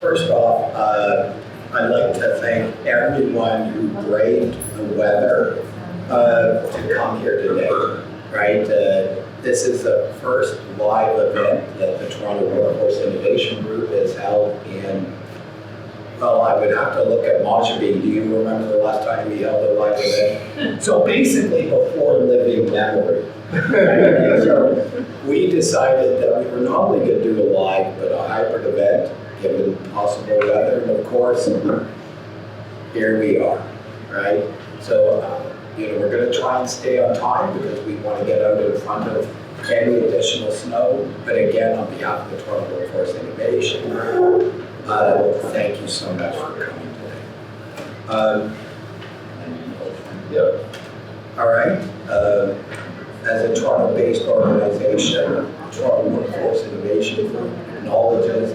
First off, I'd like to thank everyone who braved the weather to come here today, right? This is the first live event that the Toronto Workforce Innovation Group has held in, well, I would have to look at Mojave. Do you remember the last time we held a live event? So basically before living memory. So we decided that we were not only going to do a live, but a hybrid event, given possible weather, and of course, here we are, right? So, we're going to try and stay on time because we want to get out in front of any additional snow. But again, on behalf of the Toronto Workforce Innovation Group, thank you so much for coming today. All right. As a Toronto-based organization, Toronto Workforce Innovation Group acknowledges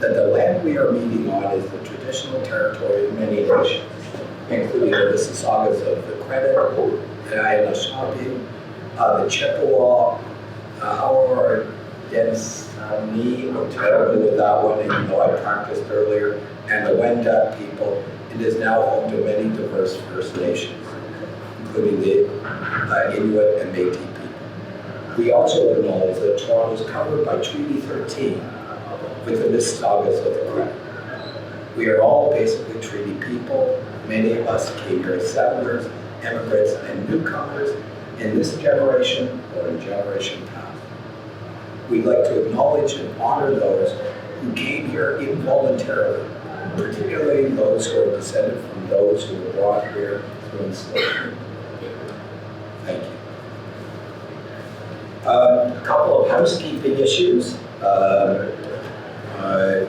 that the land we are meeting on is the traditional territory of many nations, including the Mississaugas of the Credit, the Anishinaabe, the Chippewa, our Densani, I'm terrible with that one, even though I practiced earlier, and the Wendat people. It is now home to many diverse First Nations, including the Inuit and Métis people. We also acknowledge that Toronto is covered by Treaty 13 with the Mississaugas of the Credit. We are all basically treaty people. Many of us came here as settlers, immigrants, and newcomers in this generation or in generation past. We'd like to acknowledge and honor those who came here involuntarily, particularly those who are descended from those who were brought here through enslavement. Thank you. A couple of housekeeping issues.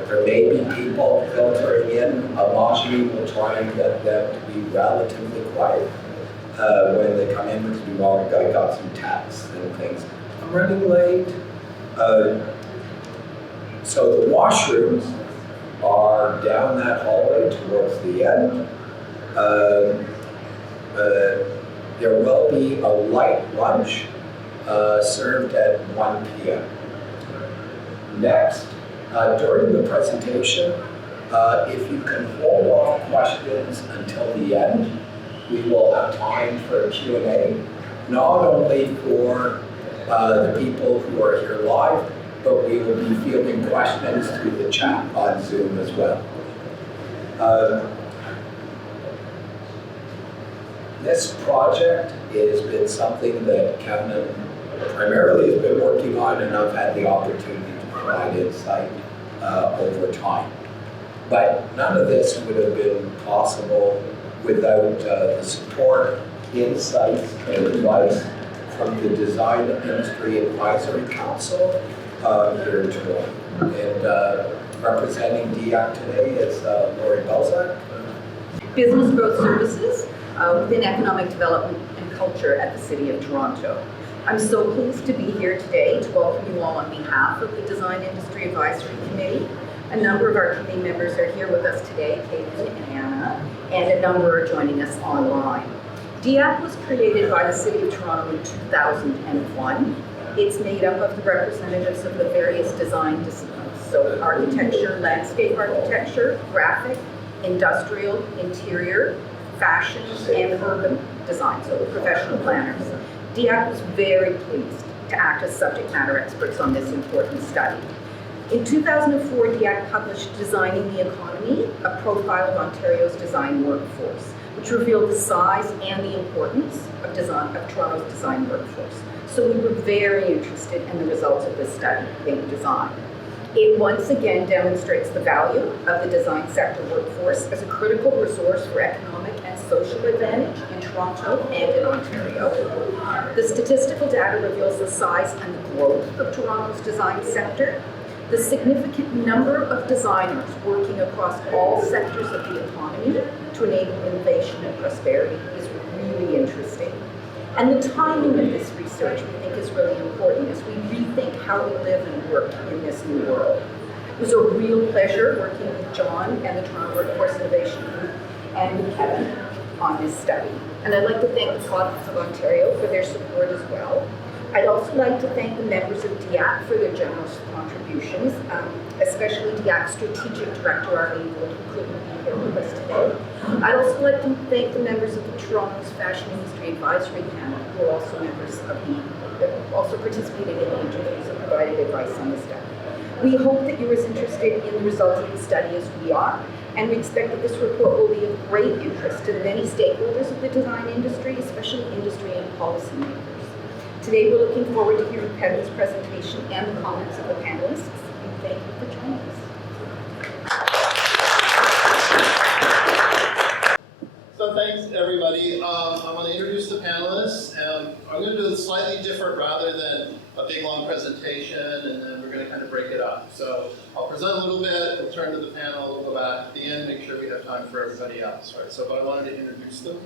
There may be people filtering in. Mojave will try and get them to be relatively quiet when they come in because we got some texts and things. I'm running late. So the washrooms are down that hallway towards the end. There will be a light lunch served at 1 p.m. Next, during the presentation, if you can hold off questions until the end, we will have time for a Q&A, not only for the people who are here live, but we will be fielding questions through the chat on Zoom as well. This project has been something that Kevin primarily has been working on, and I've had the opportunity to provide insight over time. But none of this would have been possible without the support, insights, and advice from the Design Industry Advisory Council here in Toronto. And representing DIAC today is Lori Belzak. Business Growth Services within Economic Development and Culture at the City of Toronto. I'm so pleased to be here today to welcome you all on behalf of the Design Industry Advisory Committee. A number of our committee members are here with us today, Caitlin and Anna, and a number are joining us online. DIAC was created by the City of Toronto in 2001. It's made up of the representatives of the various design disciplines, so architecture, landscape architecture, graphic, industrial, interior, fashion, and urban design, so professional planners. DIAC was very pleased to act as subject matter experts on this important study. In 2004, DIAC published Designing the Economy, a profile of Ontario's design workforce, which revealed the size and the importance of Toronto's design workforce. So we were very interested in the results of this study in design. It once again demonstrates the value of the design sector workforce as a critical resource for economic and social advantage in Toronto and in Ontario. The statistical data reveals the size and the growth of Toronto's design sector. The significant number of designers working across all sectors of the economy to enable innovation and prosperity is really interesting. And the timing of this research, we think, is really important as we rethink how we live and work in this new world. It was a real pleasure working with John and the Toronto Workforce Innovation Group and with Kevin on this study. And I'd like to thank the Province of Ontario for their support as well. I'd also like to thank the members of DIAC for their generous contributions, especially DIAC Strategic Director Arlene Gould, who couldn't be here with us today. I'd also like to thank the members of the Toronto's Fashion Industry Advisory Panel, who are also members of also participated in the interviews and provided advice on the study. We hope that you're as interested in the results of the study as we are, and we expect that this report will be of great interest to the many stakeholders of the design industry, especially industry and policymakers. Today, we're looking forward to hearing Kevin's presentation and the comments of the panelists. And thank you for joining us. So thanks, everybody. I want to introduce the panelists. I'm going to do it slightly different rather than a big, long presentation, and then we're going to kind of break it up. So I'll present a little bit, we'll turn to the panel, we'll go back at the end, make sure we have time for everybody else, right? So, but I wanted to introduce them.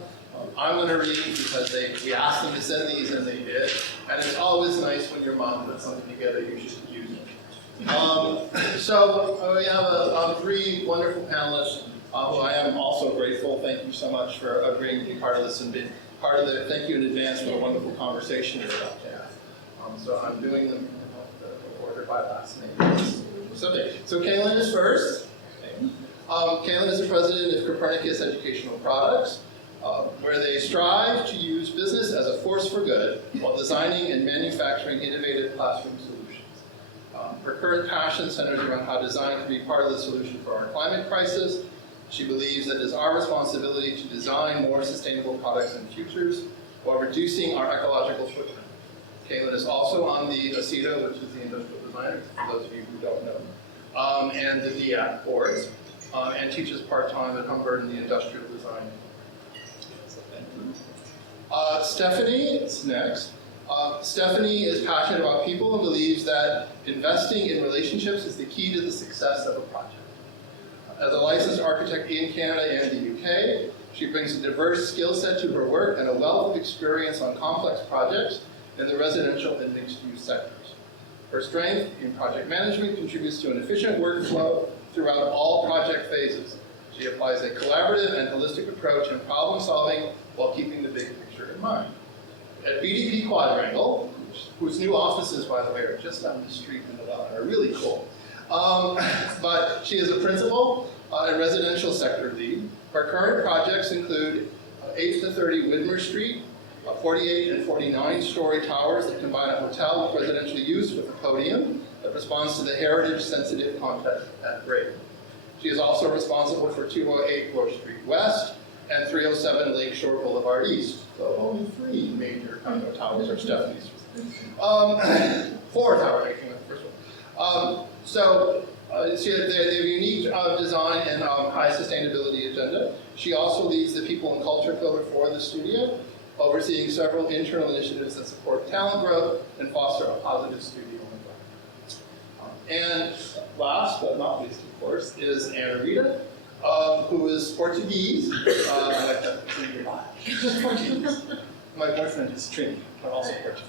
I'm going to read because we asked them to send these and they did. And it's always nice when your mom puts something together, you should use it. So we have three wonderful panelists who I am also grateful. Thank you so much for agreeing to be part of this and being part of the, thank you in advance for the wonderful conversation you're about to have. So I'm doing them in the order by last name. So Kaylin is first. Kaylin is the president of Copernicus Educational Products, where they strive to use business as a force for good while designing and manufacturing innovative classroom solutions. Her current passion centers around how design can be part of the solution for our climate crisis. She believes that it is our responsibility to design more sustainable products and futures while reducing our ecological footprint. Kaylin is also on the ACEDA, which is the Industrial Design, for those of you who don't know, and the DIAC boards, and teaches part-time at Humber in the Industrial Design. Stephanie is next. Stephanie is passionate about people and believes that investing in relationships is the key to the success of a project. As a licensed architect in Canada and the UK, she brings a diverse skill set to her work and a wealth of experience on complex projects in the residential and mixed-use sectors. Her strength in project management contributes to an efficient workflow throughout all project phases. She applies a collaborative and holistic approach in problem solving while keeping the big picture in mind. At BDP Quadrangle, whose new offices, by the way, are just down the street in the well and are really cool. But she is a principal and residential sector lead. Her current projects include 8 to 30 Widmer Street, 48 and 49-story towers that combine a hotel with residential use with a podium that responds to the heritage-sensitive context at grade. She is also responsible for 208 Bloor Street West and 307 Lakeshore Boulevard East. So only 3 major condo towers are Stephanie's. 4 towers, actually, the first one. They have a unique design and high sustainability agenda. She also leads the people and culture pillar for the studio, overseeing several internal initiatives that support talent growth and foster a positive studio environment. And last but not least, of course, is Ana Rita, who is Portuguese. I like that. She's Portuguese. My boyfriend is Trini, but also Portuguese.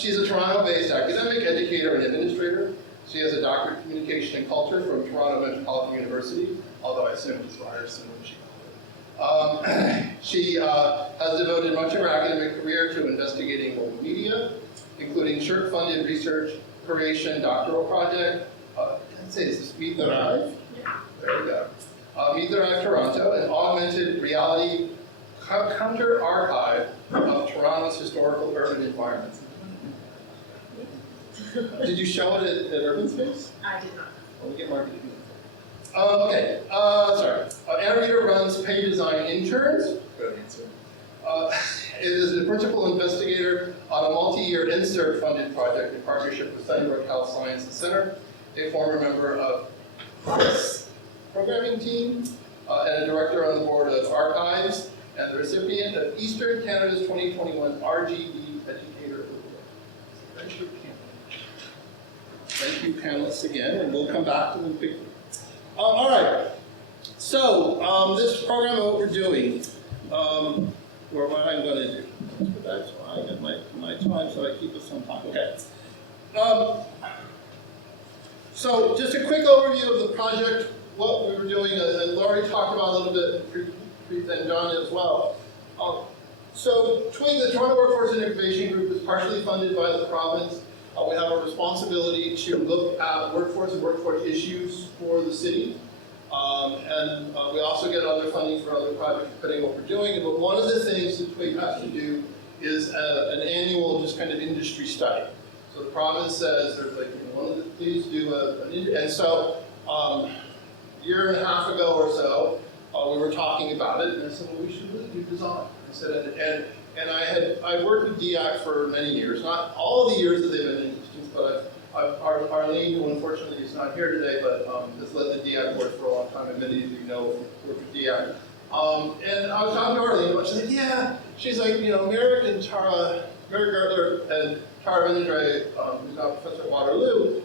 She's a Toronto-based academic, educator, and administrator. She has a doctorate in communication and culture from Toronto Metropolitan University, although I assume it's Ryerson when she She has devoted much of her academic career to investigating global media, including SSHRC-funded research, creation, doctoral project. I'd say, is this Meet the Rive? Yeah. There we go. Meet the Rive Toronto, an augmented reality counter archive of Toronto's historical urban environments. Did you show it at Urban Space? I did not. Well, we get marketing. Okay, sorry. Ana Rita runs Pay Design Interns. Good answer. It is the principal investigator on a multi-year INSERT-funded project in partnership with Sunnybrook Health Sciences Center, a former member of PARCS programming team, and a director on the board of Archives, and the recipient of Eastern Canada's 2021 RGB Educator Award. Thank you, panelists, again, and we'll come back to them quickly. All right, so this program, what we're doing, or what I'm going to do, that's why I get my time, so I keep us on time. Okay. So just a quick overview of the project, what we were doing, and Laurie talked about a little bit, and John as well. So TWIG, the Toronto Workforce Innovation Group, is partially funded by the province. We have a responsibility to look at workforce and workforce issues for the city. We also get other funding for other projects depending on what we're doing. But one of the things that TWIG has to do is an annual just kind of industry study. So the province says, there's like, please do and so a year and a half ago or so, we were talking about it, and I said, well, we should really do design. I said, and I worked with DIAC for many years, not all of the years that they've been in existence, but Arlene, who unfortunately is not here today, but has led the DIAC board for a long time, and many of you know work with DIAC. And I was talking to Arlene, and she said, yeah, she's like, Merrick Gertler and Tara Vendray, who's now professor at Waterloo,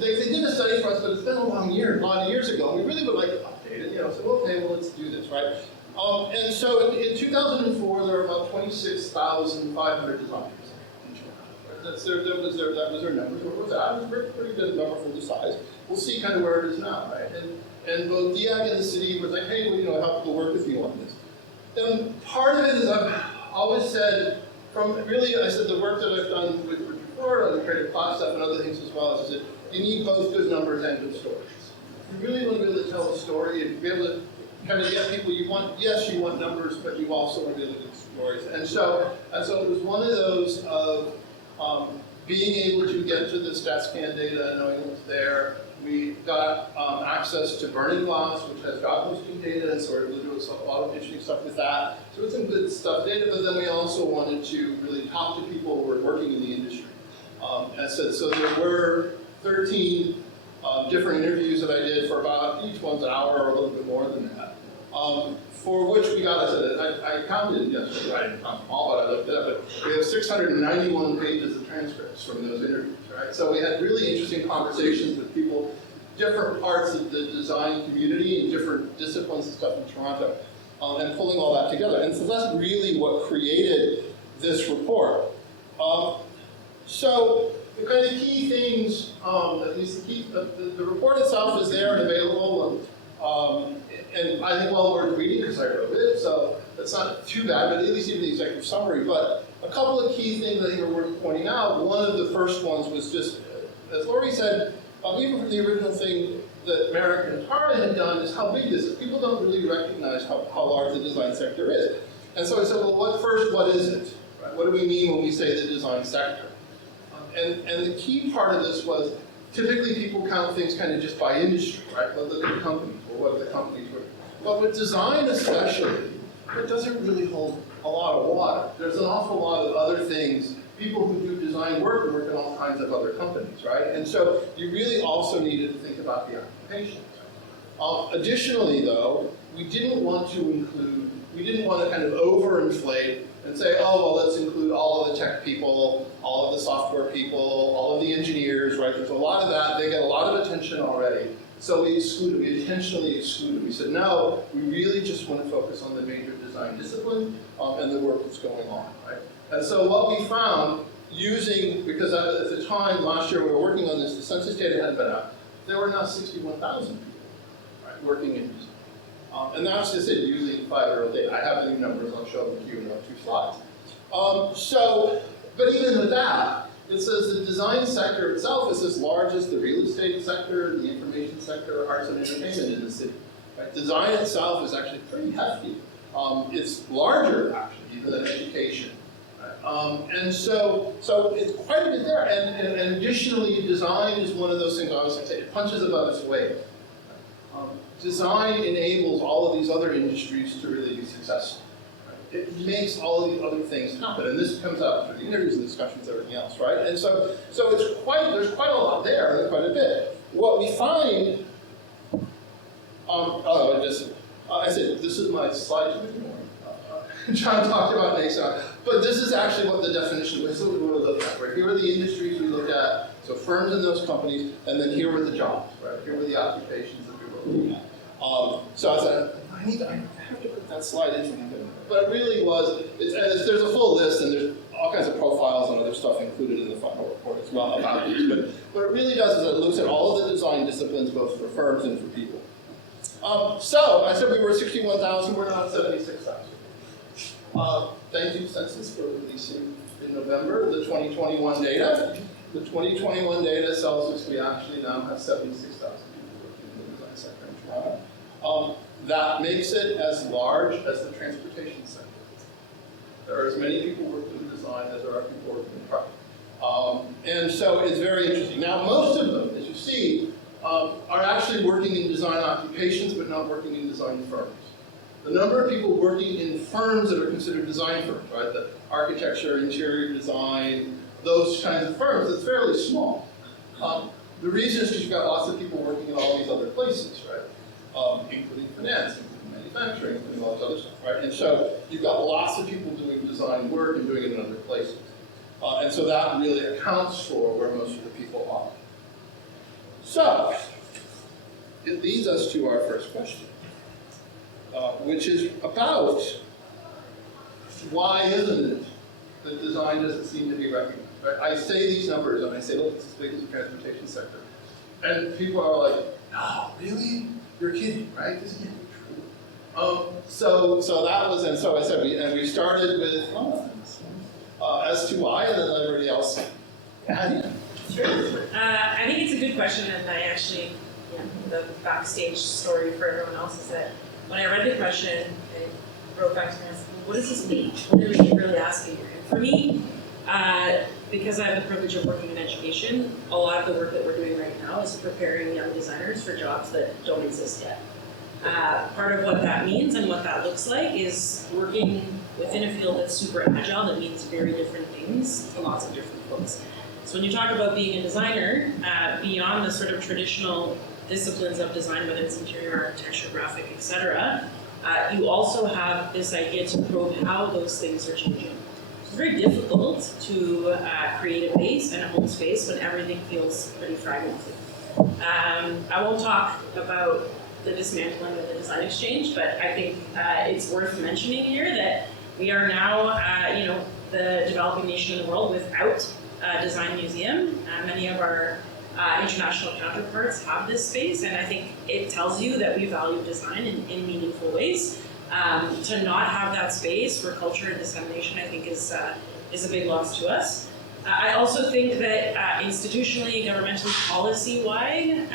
they did a study for us, but it's been a lot of years ago, and we really would like to update it, so okay, well, let's do this, right? And so in 2004, there were about 26,500 designers. That was their number. It was a pretty good number for the size. We'll see kind of where it is now, right? And both DIAC and the city was like, hey, well, how can we work with you on this? And part of it is I've always said, I said the work that I've done with Richard Ford on the creative class stuff and other things as well, is that you need both good numbers and good stories. You really want to be able to tell a story and be able to kind of get people you want numbers, but you also want to be able to get stories. And so it was one of those of being able to get to the StatsCan data, knowing it was there. We got access to Burning Glass, which has job posting data, and so we're able to do a lot of interesting stuff with that. So it's some good stuff data, but then we also wanted to really talk to people who were working in the industry. So there were 13 different interviews that I did for about, each one's an hour or a little bit more than that. For which we got, I counted yesterday, I didn't count them all, but I looked it up, but we have 691 pages of transcripts from those interviews, right? So we had really interesting conversations with people, different parts of the design community and different disciplines and stuff in Toronto, and pulling all that together. And so that's really what created this report. So the kind of key things, at least the report itself is there and available, and I think well worth reading because I wrote it, so that's not too bad, but at least even the executive summary. But a couple of key things I think are worth pointing out. One of the first ones was just, as Lori said, even from the original thing that Merrick and Tara had done, is how big this is. People don't really recognize how large the design sector is. And so I said, well, what is it? Right? What do we mean when we say the design sector? And the key part of this was, typically people count things kind of just by industry, right? Well, look at the companies, or what the companies were. But with design especially, it doesn't really hold a lot of water. There's an awful lot of other things. People who do design work in all kinds of other companies, right? And so you really also needed to think about the applications. Additionally, though, we didn't want to kind of overinflate and say, oh, well, let's include all of the tech people, all of the software people, all of the engineers, right? There's a lot of that. They get a lot of attention already. So we intentionally excluded. We said, no, we really just want to focus on the major design discipline and the work that's going on, right? And so what we found because at the time, last year we were working on this, the census data hadn't been out. There were now 61,000 people, right, working in design. And that's just it, using 5-year-old data. I have the new numbers, I'll show them to you in about 2 slides. But even with that, it says the design sector itself is as large as the real estate sector, the information sector, arts and entertainment in the city. Right? Design itself is actually pretty hefty. It's larger, actually, even than education. Right? And so it's quite a bit there. And additionally, design is one of those things I always say, it punches above its weight. Design enables all of these other industries to really be successful. Right? It makes all of the other things happen, and this comes out through the interviews and discussions, everything else, right? And so there's quite a lot there, quite a bit. What we find, I said this is my slide. John talked about NASA, but this is actually what the definition was. So we really looked at, right? Here are the industries we looked at, so firms in those companies, and then here were the jobs, right? Here were the occupations that we were looking at. So I said, I have to put that slide in. But it really was, there's a full list, and there's all kinds of profiles and other stuff included in the final report as well about these. But what it really does is it looks at all of the design disciplines, both for firms and for people. So I said we were 61,000, we're now at 76,000. Thank you, Census, for releasing in November the 2021 data. The 2021 data tells us we actually now have 76,000 people working in the design sector in Toronto. That makes it as large as the transportation sector. There are as many people working in design as there are people working in product. And so it's very interesting. Now, most of them, as you see, are actually working in design occupations, but not working in design firms. The number of people working in firms that are considered design firms, right? The architecture, interior design, those kinds of firms, is fairly small. The reason is because you've got lots of people working in all these other places, right? Including finance, including manufacturing, including all this other stuff, right? And so you've got lots of people doing design work and doing it in other places. And so that really accounts for where most of the people are. So, it leads us to our first question, which is about why isn't it that design doesn't seem to be recognized, right? I say these numbers and I say, look, it's as big as the transportation sector. And people are like, no, really? You're kidding, right? This can't be true. So that was, and so I said, we started with, as to why, and then everybody else add in. Sure. I think it's a good question, and I actually, the backstage story for everyone else is that when I read the question, I wrote back to me and said, what does this mean? What are we really asking here? And for me, because I have the privilege of working in education, a lot of the work that we're doing right now is preparing young designers for jobs that don't exist yet. Part of what that means and what that looks like is working within a field that's super agile, that means very different things to lots of different folks. So when you talk about being a designer, beyond the sort of traditional disciplines of design, whether it's interior architecture, graphic, etc., you also have this idea to probe how those things are changing. It's very difficult to create a base and a home space when everything feels pretty fragmented. I won't talk about the dismantling of the design exchange, but I think it's worth mentioning here that we are now, the developing nation in the world without a design museum. Many of our international counterparts have this space, and I think it tells you that we value design in meaningful ways. To not have that space for culture and dissemination, I think, is a big loss to us. I also think that institutionally, governmentally, policy-wide,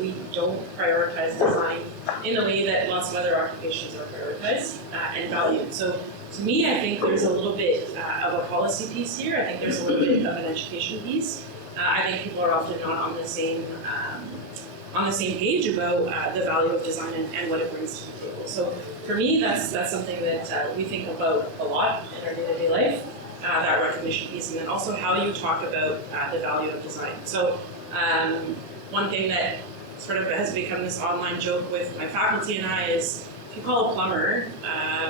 we don't prioritize design in the way that lots of other occupations are prioritized and valued. So to me, I think there's a little bit of a policy piece here. I think there's a little bit of an education piece. I think people are often not on the same page about the value of design and what it brings to the table. So for me, that's something that we think about a lot in our day-to-day life. That recognition piece, and then also how you talk about the value of design. So one thing that sort of has become this online joke with my faculty and I is, if you call a plumber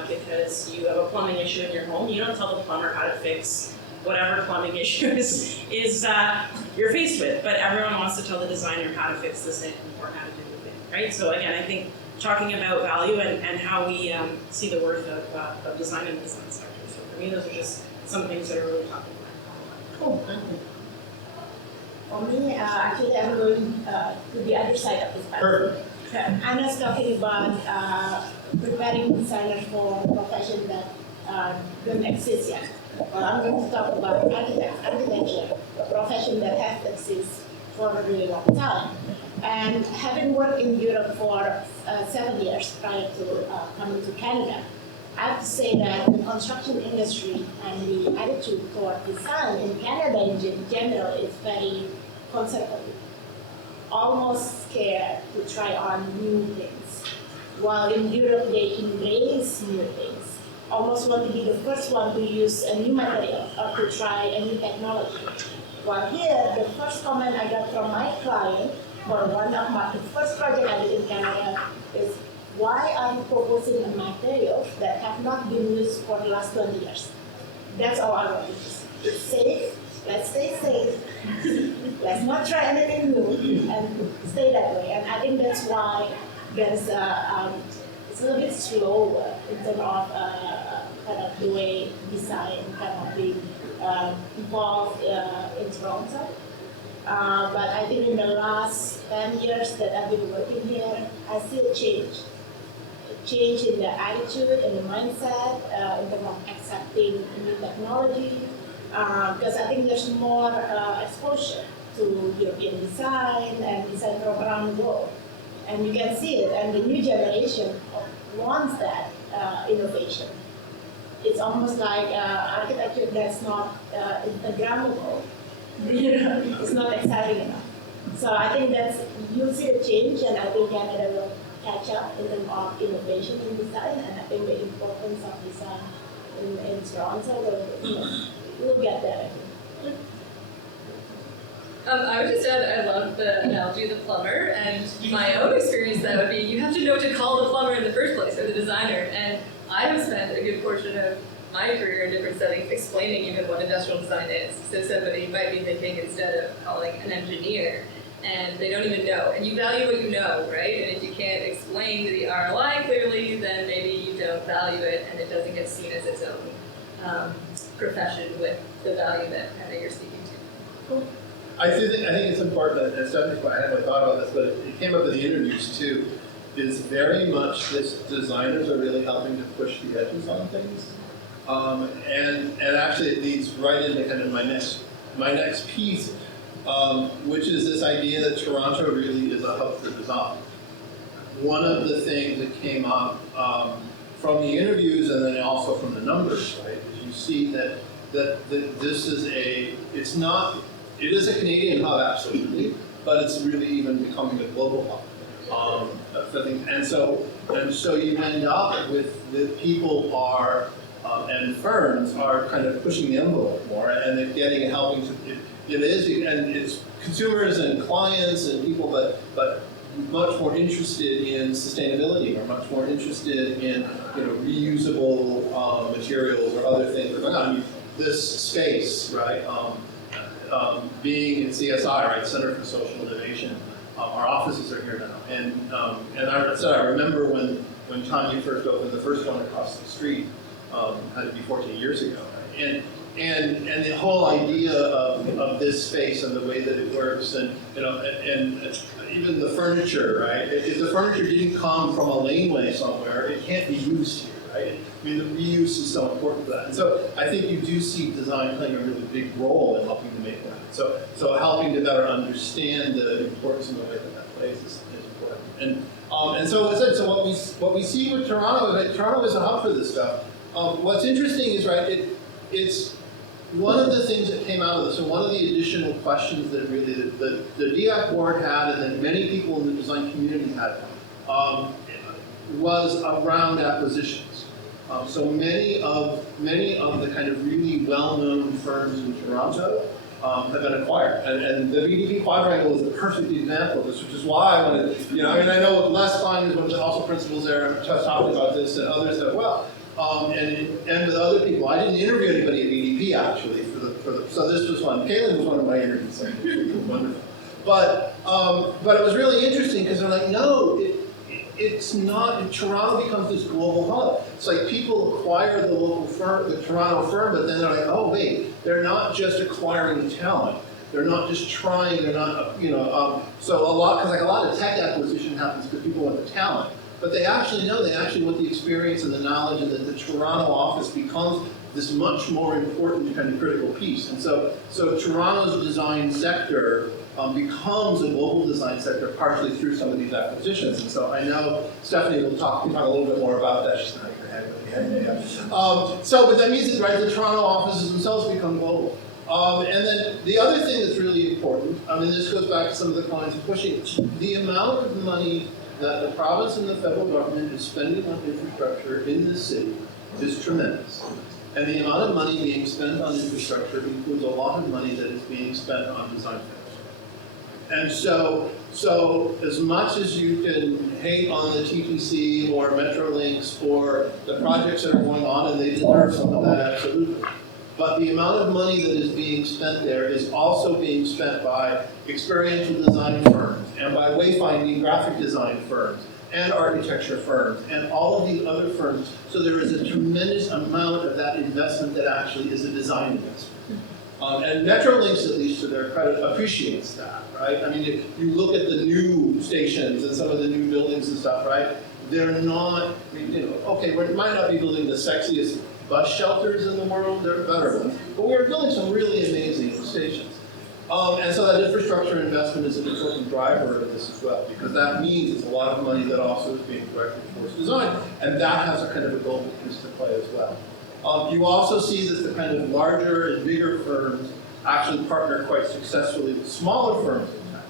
because you have a plumbing issue in your home, you don't tell the plumber how to fix whatever plumbing issues you're faced with, but everyone wants to tell the designer how to fix the sink or how to do the thing, right? So again, I think talking about value and how we see the worth of design in the design sector. So for me, those are just some things that are really top of mind. Cool, thank you. For me, actually, I'm going to the other side of the spectrum. Perfect. I'm not talking about preparing designers for professions that don't exist yet. Well, I'm going to talk about architecture, a profession that has existed for a really long time. And having worked in Europe for 7 years prior to coming to Canada, I have to say that the construction industry and the attitude toward design in Canada in general is very conservative, almost scared to try on new things. While in Europe they embrace new things, almost want to be the first one to use a new material or to try a new technology. While here, the first comment I got from my client for one of the first project I did in Canada is, why are you proposing a material that have not been used for the last 20 years? That's all I want. It's safe, let's stay safe, let's not try anything new, and stay that way. And I think that's why there's it's a little bit slower in terms of kind of the way design kind of being evolved in Toronto. But I think in the last 10 years that I've been working here, I see a change. change in the attitude and the mindset in terms of accepting new technology. Because I think there's more exposure to European design and design from around the world. And you can see it, and the new generation wants that innovation. It's almost like architecture that's not Instagrammable. It's not exciting enough. So I think you'll see a change, and I think Canada will catch up in terms of innovation in design, and I think the importance of design in Toronto will get there. I would just add, I love the analogy of the plumber, and my own experience that would be, you have to know to call the plumber in the first place, or the designer, and I have spent a good portion of my career in different settings explaining even what industrial design is. So somebody might be thinking instead of calling an engineer, and they don't even know. And you value what you know, right? And if you can't explain the ROI clearly, then maybe you don't value it, and it doesn't get seen as its own profession with the value that kind of you're speaking to. Cool. I think it's important, and Stephanie's I hadn't really thought about this, but it came up in the interviews too, is very much this designers are really helping to push the edges on things. And actually it leads right into kind of my next piece, which is this idea that Toronto really is a hub for design. One of the things that came up from the interviews and then also from the numbers, right, is you see that this is it is a Canadian hub, absolutely, but it's really even becoming a global hub. And so you end up with the people and firms are kind of pushing the envelope more, and they're getting and helping to. It's consumers and clients and people, but much more interested in sustainability, or much more interested in reusable materials or other things. I mean, this space, right? Being in CSI, right, Center for Social Innovation, our offices are here now, and I remember when Tanya first opened the first one across the street, had to be 14 years ago, right? And the whole idea of this space and the way that it works, and even the furniture, right? If the furniture didn't come from a laneway somewhere, it can't be used here, right? I mean, the reuse is so important for that. And so I think you do see design playing a really big role in helping to make that. So helping to better understand the importance and the way that plays is important. And so as I said, so what we see with Toronto is that Toronto is a hub for this stuff. What's interesting is, right, it's one of the things that came out of this, and one of the additional questions that really the DIAC board had, and that many people in the design community had, was around acquisitions. So many of the kind of really well-known firms in Toronto have been acquired, and the BDP quadrangle is a perfect example of this, which is why I wanted, I know Les Klein is one of the also principals there, talking about this, and others as well. And with other people, I didn't interview anybody at BDP actually so this was fun. Kaylin was one of my interviews, so it was wonderful. But it was really interesting because they're like, no, it's not. Toronto becomes this global hub. It's like people acquire the local firm, the Toronto firm, but then they're like, oh wait, they're not just acquiring talent. They're not just trying. They're not, so a lot of tech acquisition happens because people want the talent. But they actually want the experience and the knowledge, and that the Toronto office becomes this much more important kind of critical piece. And so Toronto's design sector becomes a global design sector partially through some of these acquisitions. And so I know Stephanie will talk a little bit more about that. She's not here. But that means that, right, the Toronto offices themselves become global. And then the other thing that's really important, this goes back to some of the clients pushing, the amount of money that the province and the federal government is spending on infrastructure in this city is tremendous. And the amount of money being spent on infrastructure includes a lot of money that is being spent on design finishing. And so as much as you can hate on the TTC or Metrolinx or the projects that are going on, and they deserve some of that, absolutely. But the amount of money that is being spent there is also being spent by experiential design firms, and by wayfinding graphic design firms, and architecture firms, and all of these other firms. So there is a tremendous amount of that investment that actually is a design investment. And Metrolinx, at least to their credit, appreciates that, right? I mean, if you look at the new stations and some of the new buildings and stuff, right? they're not, okay, we might not be building the sexiest bus shelters in the world, they're better ones, but we're building some really amazing stations. And so that infrastructure investment is an important driver of this as well, because that means it's a lot of money that also is being directed towards design, and that has a kind of a global piece to play as well. You also see that the kind of larger and bigger firms actually partner quite successfully with smaller firms in town.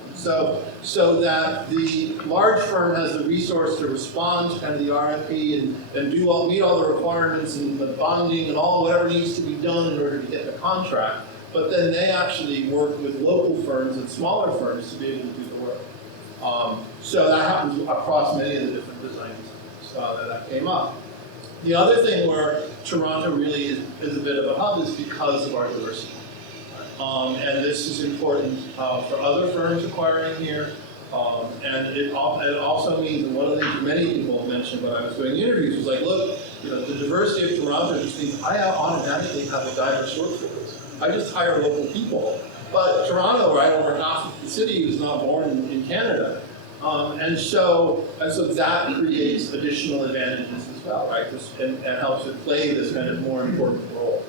So that the large firm has the resource to respond to kind of the RFP and meet all the requirements and the bonding and all whatever needs to be done in order to get the contract. But then they actually work with local firms and smaller firms to be able to do the work. So that happens across many of the different design centers that came up. The other thing where Toronto really is a bit of a hub is because of our diversity. And this is important for other firms acquiring here. And it also means, and one of the things many people mentioned when I was doing interviews was like, look, the diversity of Toronto just means I automatically have a diverse workforce. I just hire local people. But Toronto, right, over half of the city was not born in Canada. And so that creates additional advantages as well, right? And helps it play this kind of more important role.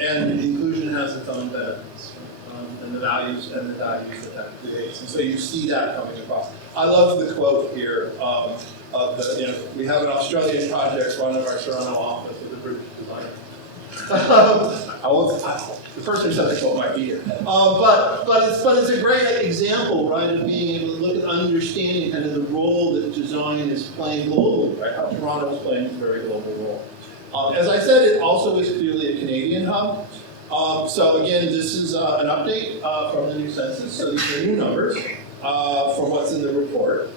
And inclusion has its own benefits, and the values that creates. And so you see that coming across. I love the quote here of we have an Australian project run in our Toronto office with a British designer. The person said the quote might be here. But it's a great example, right, of being able to look at understanding kind of the role that design is playing globally, right? How Toronto is playing a very global role. As I said, it also is clearly a Canadian hub. So again, this is an update from the new census. So these are new numbers from what's in the report.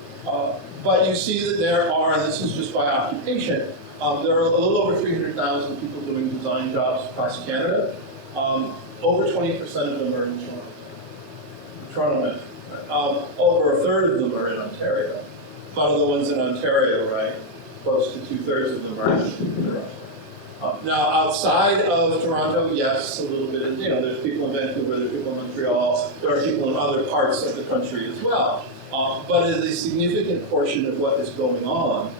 But you see that there are, and this is just by occupation, there are a little over 300,000 people doing design jobs across Canada. Over 20% of them are in Toronto Metro. Over a third of them are in Ontario. A lot of the ones in Ontario, right? Close to 2/3 of them are in Toronto. Now, outside of Toronto, yes, a little bit. There's people in Vancouver, there's people in Montreal, there are people in other parts of the country as well. But a significant portion of what is going on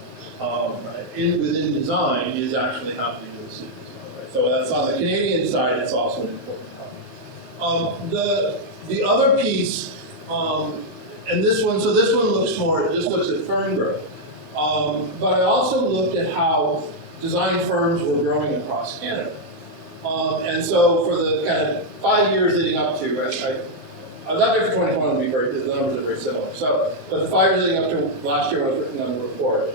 within design is actually happening in the city as well, right? So that's on the Canadian side, it's also an important topic. The other piece, and this one looks more, it just looks at firm growth. But I also looked at how design firms were growing across Canada. And so for the kind of 5 years leading up to, I was out there for 2020 the numbers are very similar. But the 5 years leading up to last year when I was working on the report,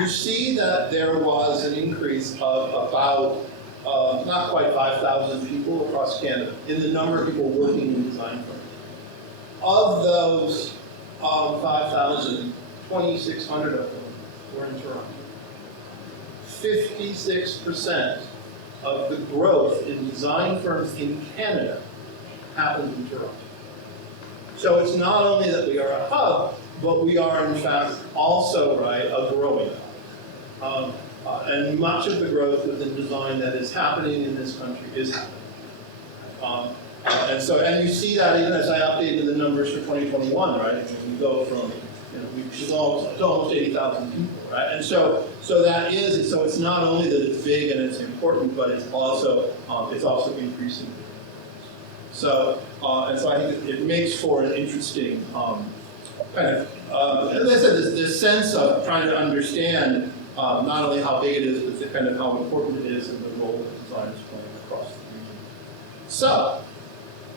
you see that there was an increase of about not quite 5,000 people across Canada in the number of people working in design firms. Of those 5,000, 2,600 of them were in Toronto. 56% of the growth in design firms in Canada happened in Toronto. So it's not only that we are a hub, but we are in fact also, right, a growing hub. And much of the growth within design that is happening in this country is happening. And you see that even as I updated the numbers for 2021, right? We go from, to almost 80,000 people, right? And so that is, so it's not only that it's big and it's important, but it's also increasing. So, and so I think it makes for an interesting kind of, as I said, this sense of trying to understand not only how big it is, but the kind of how important it is and the role that design is playing across the region. So,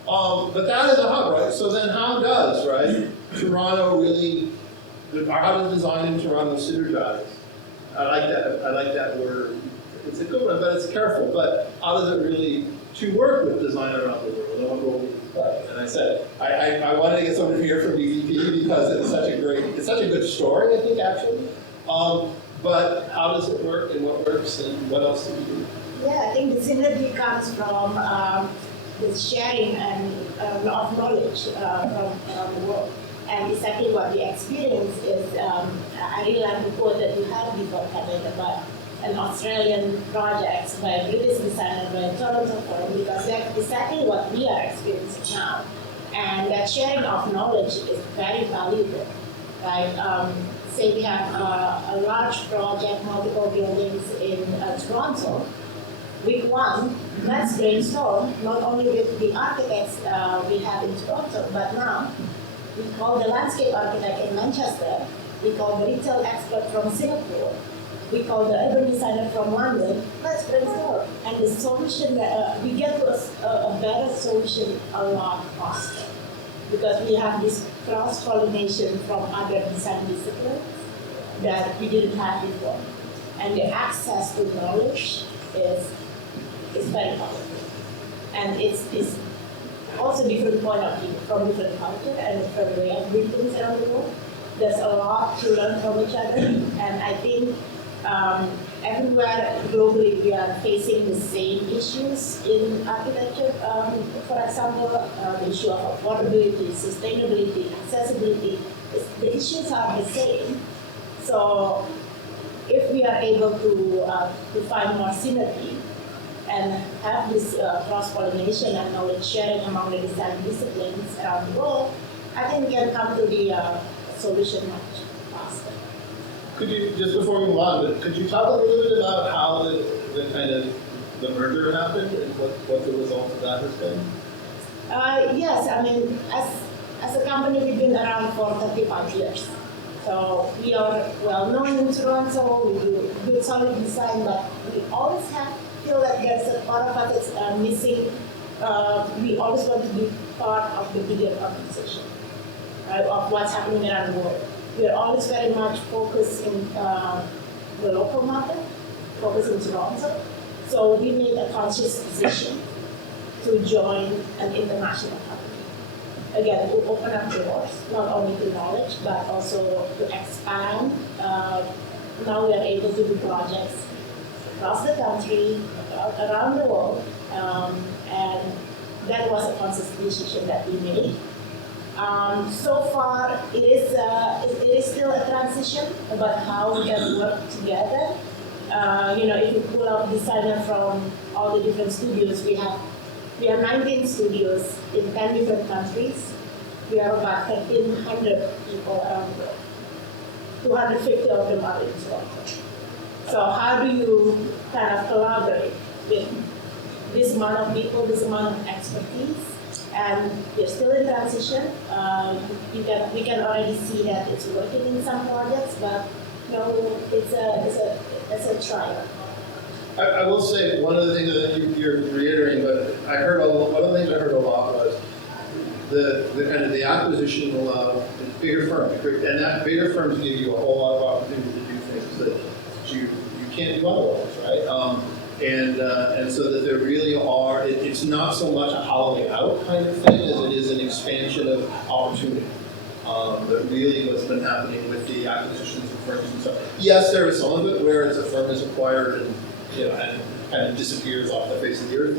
but that is a hub, right? So then how does, right, Toronto really, how does design in Toronto synergize? I like that word. It's a good one, but it's careful. But how does it really to work with design around the world? And what role does it play? And I said, I wanted to get someone here from BVP because it's such a good story, I think, actually. But how does it work and what works and what else do we do? Yeah, I think the synergy comes from the sharing of knowledge from the world. And exactly what we experience is, I really like the quote that you had before, Kevin, about an Australian project by a British designer by a Toronto firm, because that's exactly what we are experiencing now. And that sharing of knowledge is very valuable, right? say we have a large project, multiple buildings in Toronto. Week one, let's brainstorm not only with the architects we have in Toronto, but now we call the landscape architect in Manchester, we call the retail expert from Singapore, we call the urban designer from London. Let's brainstorm. And the solution that we get to a better solution a lot faster because we have this cross-pollination from other design disciplines that we didn't have before. And the access to knowledge is very powerful. And it's also different point of view from different culture and different way of doing things around the world. There's a lot to learn from each other, and I think everywhere globally we are facing the same issues in architecture. For example, the issue of affordability, sustainability, accessibility, the issues are the same. So if we are able to find more synergy and have this cross-pollination and knowledge sharing among the design disciplines around the world, I think we can come to the solution much faster. Could you, just before we move on, but could you talk a little bit about how the kind of the merger happened and what the result of that has been? Yes, I mean, as a company, we've been around for 35 years. So we are well known in Toronto, we do good solid design, but we always feel that there's a part of us that's missing. We always want to be part of the bigger organization, right, of what's happening around the world. We're always very much focused in the local market, focused in Toronto. So we made a conscious decision to join an international company. Again, to open up doors, not only to knowledge, but also to expand. Now we are able to do projects across the country, around the world, and that was a conscious decision that we made. So far, it is still a transition about how we can work together. If you pull out designers from all the different studios, we have 19 studios in 10 different countries. We have about 1,300 people around the world. 250 of them are in Toronto. So how do you kind of collaborate with this amount of people, this amount of expertise? And we're still in transition. We can already see that it's working in some projects, but it's a trial. I will say one of the things that you're reiterating, but one of the things I heard a lot was the kind of the acquisition will allow bigger firms, and that bigger firms give you a whole lot of opportunity to do things that you can't do otherwise, right? And so that there really are, it's not so much a hollowing out kind of thing as it is an expansion of opportunity. But really what's been happening with the acquisitions of firms and stuff. Yes, there is some of it where it's a firm is acquired and kind of disappears off the face of the earth.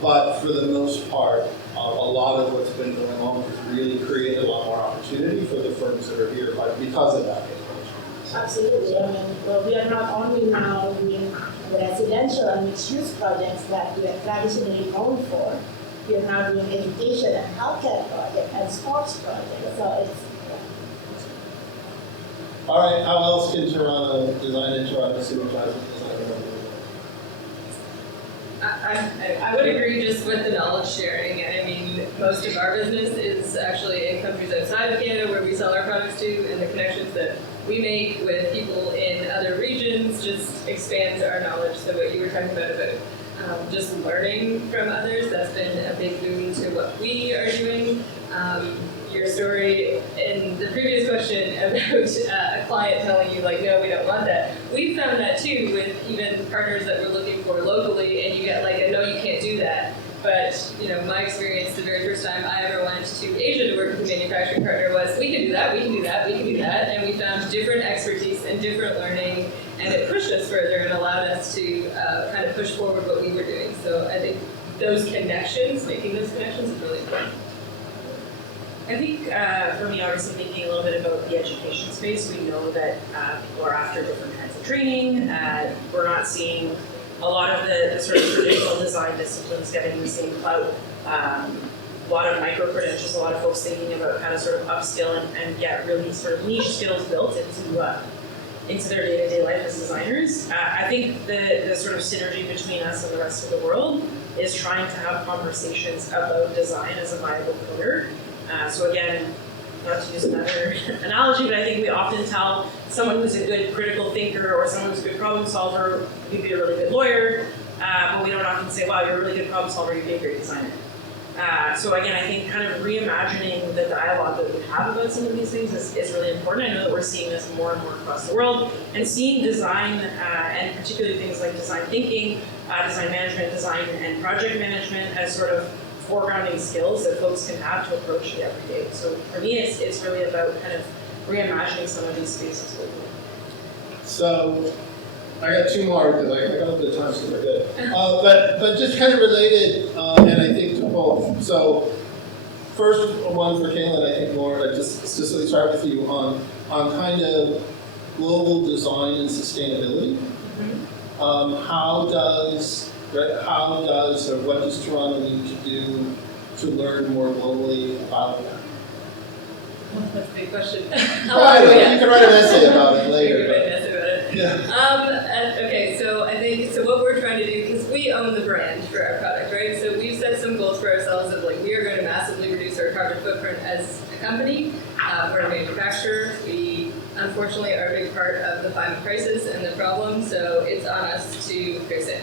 But for the most part, a lot of what's been going on has really created a lot more opportunity for the firms that are here because of that. Absolutely. I mean, we are not only now doing residential and mixed-use projects that we are traditionally known for. We are now doing education and healthcare projects and sports projects. So it's all right. How else can Toronto design in Toronto supervise design? I would agree just with the knowledge sharing. I mean, most of our business is actually in countries outside of Canada where we sell our products to, and the connections that we make with people in other regions just expands our knowledge. So what you were talking about just learning from others, that's been a big boon to what we are doing. Your story in the previous question about a client telling you, like, no, we don't want that. We found that too with even partners that we're looking for locally, and you get like a no, you can't do that. But my experience the very first time I ever went to Asia to work with a manufacturing partner was, we can do that, we can do that, we can do that, and we found different expertise and different learning, and it pushed us further and allowed us to kind of push forward what we were doing. So I think those connections, making those connections is really important. I think for me, obviously thinking a little bit about the education space, we know that people are after different kinds of training. We're not seeing a lot of the sort of traditional design disciplines getting the same clout a lot of micro credentials, a lot of folks thinking about how to sort of upskill and get really sort of niche skills built into their day-to-day life as designers. I think the sort of synergy between us and the rest of the world is trying to have conversations about design as a viable career. So again, not to use another analogy, but I think we often tell someone who's a good critical thinker or someone who's a good problem solver, you'd be a really good lawyer, but we don't often say, wow, you're a really good problem solver, you'd be a great designer. So again, I think kind of reimagining the dialogue that we have about some of these things is really important. I know that we're seeing this more and more across the world, and seeing design, and particularly things like design thinking, design management, design and project management as sort of foregrounding skills that folks can have to approach the everyday. So for me, it's really about kind of reimagining some of these spaces locally. So I got two more because I got a bit of time, so we're good. But just kind of related, and I think to both. So first one for Kaylin, I think more like just to start with you on kind of global design and sustainability. How does or what does Toronto need to do to learn more globally about that? That's a big question. You can write an essay about it later. Yeah. Okay, so I think, what we're trying to do, because we own the brand for our product, right? So we've set some goals for ourselves of like, we are going to massively reduce our carbon footprint as a company. We're a manufacturer. We, unfortunately, are a big part of the climate crisis and the problem, so it's on us to fix it.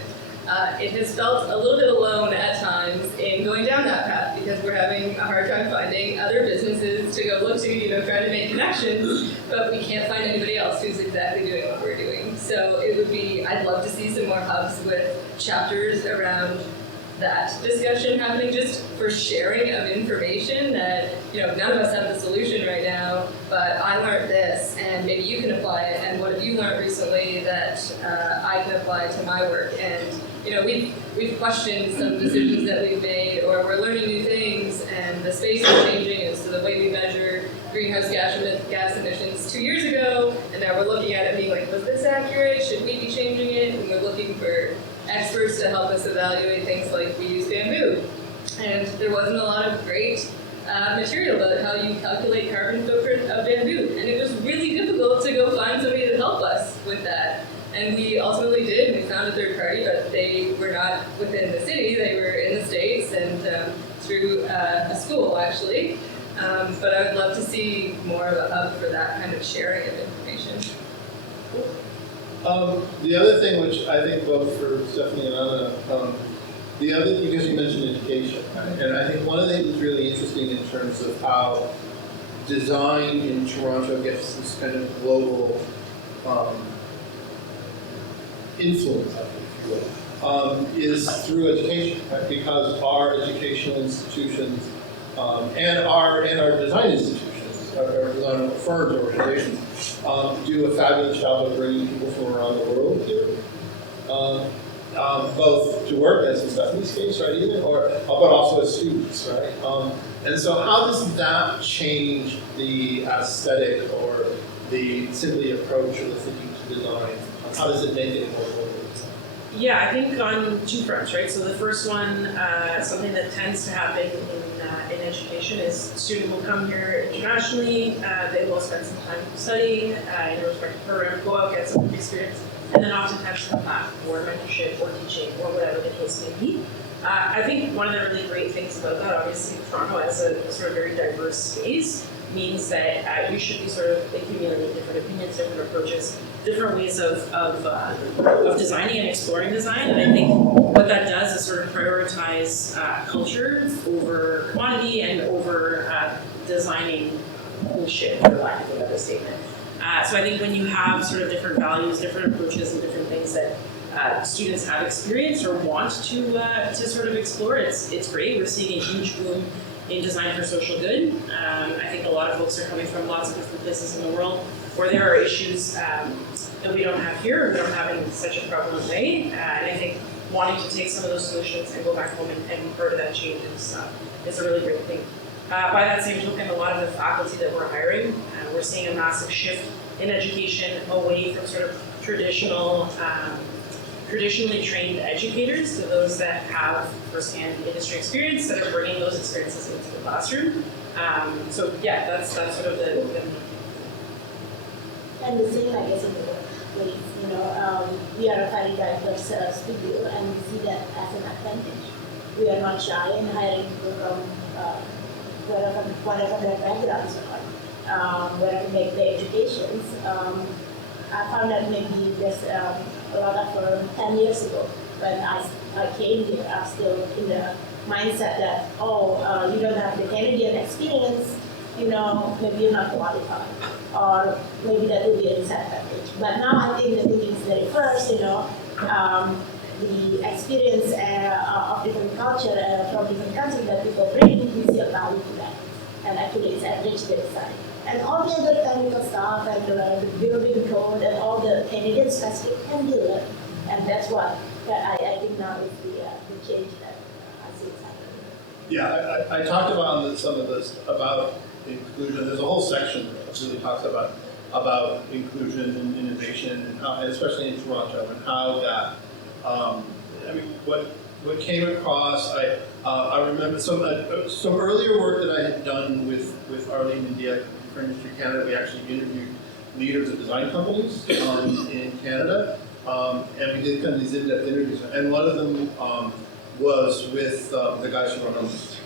It has felt a little bit alone at times in going down that path because we're having a hard time finding other businesses to go look to, trying to make connections, but we can't find anybody else who's exactly doing what we're doing. So I'd love to see some more hubs with chapters around that discussion happening, just for sharing of information that, none of us have the solution right now, but I learned this and maybe you can apply it, and what have you learned recently that I can apply to my work? And we've questioned some decisions that we've made, or we're learning new things, and the space is changing, and so the way we measure greenhouse gas emissions 2 years ago, and now we're looking at it being like, was this accurate? Should we be changing it? And we're looking for experts to help us evaluate things like we use bamboo. And there wasn't a lot of great material about how you calculate carbon footprint of bamboo. And it was really difficult to go find somebody to help us with that. And we ultimately did. We found a third party, but they were not within the city. They were in the States and through a school, actually. But I would love to see more of a hub for that kind of sharing of information. The other thing, which I think both for Stephanie and Anna, because you mentioned education, and I think one of the things that's really interesting in terms of how design in Toronto gets this kind of global influence, if you will, is through education, right? Because our educational institutions and our design institutions, our design firms, organizations, do a fabulous job of bringing people from around the world here, both to work, as in Stephanie's case, right, but also as students, right? And so how does that change the aesthetic or the simply approach or the thinking to design? How does it make it more global? Yeah, I think on two fronts, right? So the first one, something that tends to happen in education is students will come here internationally, they will spend some time studying in a respective program, go out, get some experience, and then oftentimes come back for mentorship or teaching or whatever the case may be. I think one of the really great things about that, obviously Toronto as a sort of very diverse space, means that you should be sort of accumulating different opinions, different approaches, different ways of designing and exploring design. And I think what that does is sort of prioritize culture over commodity and over designing bullshit, for lack of a better statement. So I think when you have sort of different values, different approaches, and different things that students have experienced or want to sort of explore, it's great. We're seeing a huge boom in design for social good. I think a lot of folks are coming from lots of different places in the world where there are issues that we don't have here, or we don't have in such a prevalent way. And I think wanting to take some of those solutions and go back home and be part of that change is a really great thing. By that same token, a lot of the faculty that we're hiring, we're seeing a massive shift in education away from sort of traditional traditionally trained educators to those that have firsthand industry experience that are bringing those experiences into the classroom. So yeah, that's sort of the And the same, I guess, in the workplace, you know, we are a highly diverse studio, and we see that as an advantage. We are not shy in hiring people from whatever their backgrounds are, wherever their educations. I found that maybe just a lot of 10 years ago, when I came here, I was still in the mindset that, you don't have the Canadian experience, you know, maybe you're not qualified, or maybe that would be a disadvantage. But now I think the thinking is the reverse, you know, the experience of different culture from different countries that people bring, we see a value to that. And actually it's enriched the design. And all the other technical stuff and the building code and all the Canadian specific can do it. And that's what I think now is the change that I see is happening. Yeah, I talked about some of this about inclusion. There's a whole section that really talks about inclusion and innovation, and how, and especially in Toronto, and how that. I mean, what came across. I remember some earlier work that I had done with Arlene and Dia for Industry Canada. We actually interviewed leaders of design companies in Canada, and we did kind of these in-depth interviews. And one of them was with the guys from Renoms,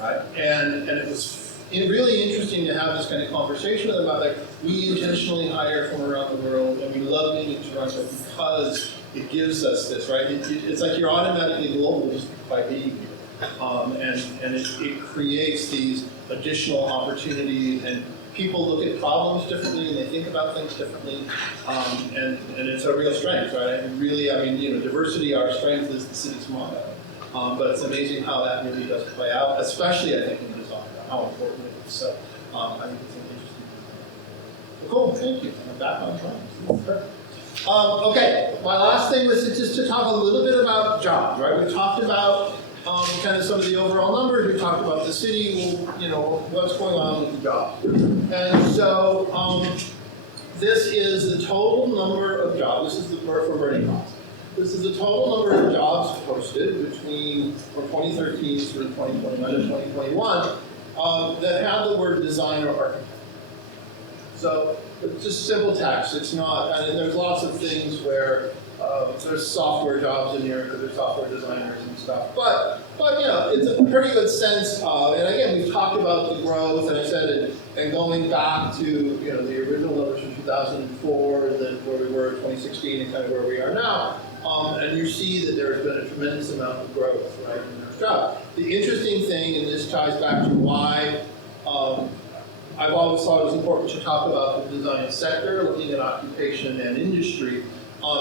right? And it was really interesting to have this kind of conversation with them about, like, we intentionally hire from around the world, and we love being in Toronto because it gives us this, right? It's like you're automatically global just by being here. And it creates these additional opportunities, and people look at problems differently, and they think about things differently, and it's a real strength, right? And really, I mean, you know, diversity, our strength, is the city's motto. But it's amazing how that really does play out, especially, I think, in design, how important it is. So I think it's an interesting. Cool, thank you. I'm back on time. Okay, my last thing was just to talk a little bit about jobs, right? We talked about kind of some of the overall numbers. We talked about the city, you know, what's going on with the jobs. And so this is the total number of jobs. This is the for Bernie Cost. This is the total number of jobs posted between from 2013 through 2021 to 2021 that have the word design or architect. So it's just simple text. It's not, and there's lots of things where there's software jobs in here because there's software designers and stuff. But you know, it's a pretty good sense of, and again, we've talked about the growth, and I said, and going back to, you know, the original numbers from 2004, and then where we were in 2016, and kind of where we are now. And you see that there's been a tremendous amount of growth, right, in those jobs. The interesting thing, and this ties back to why I've always thought it was important to talk about the design sector, looking at occupation and industry,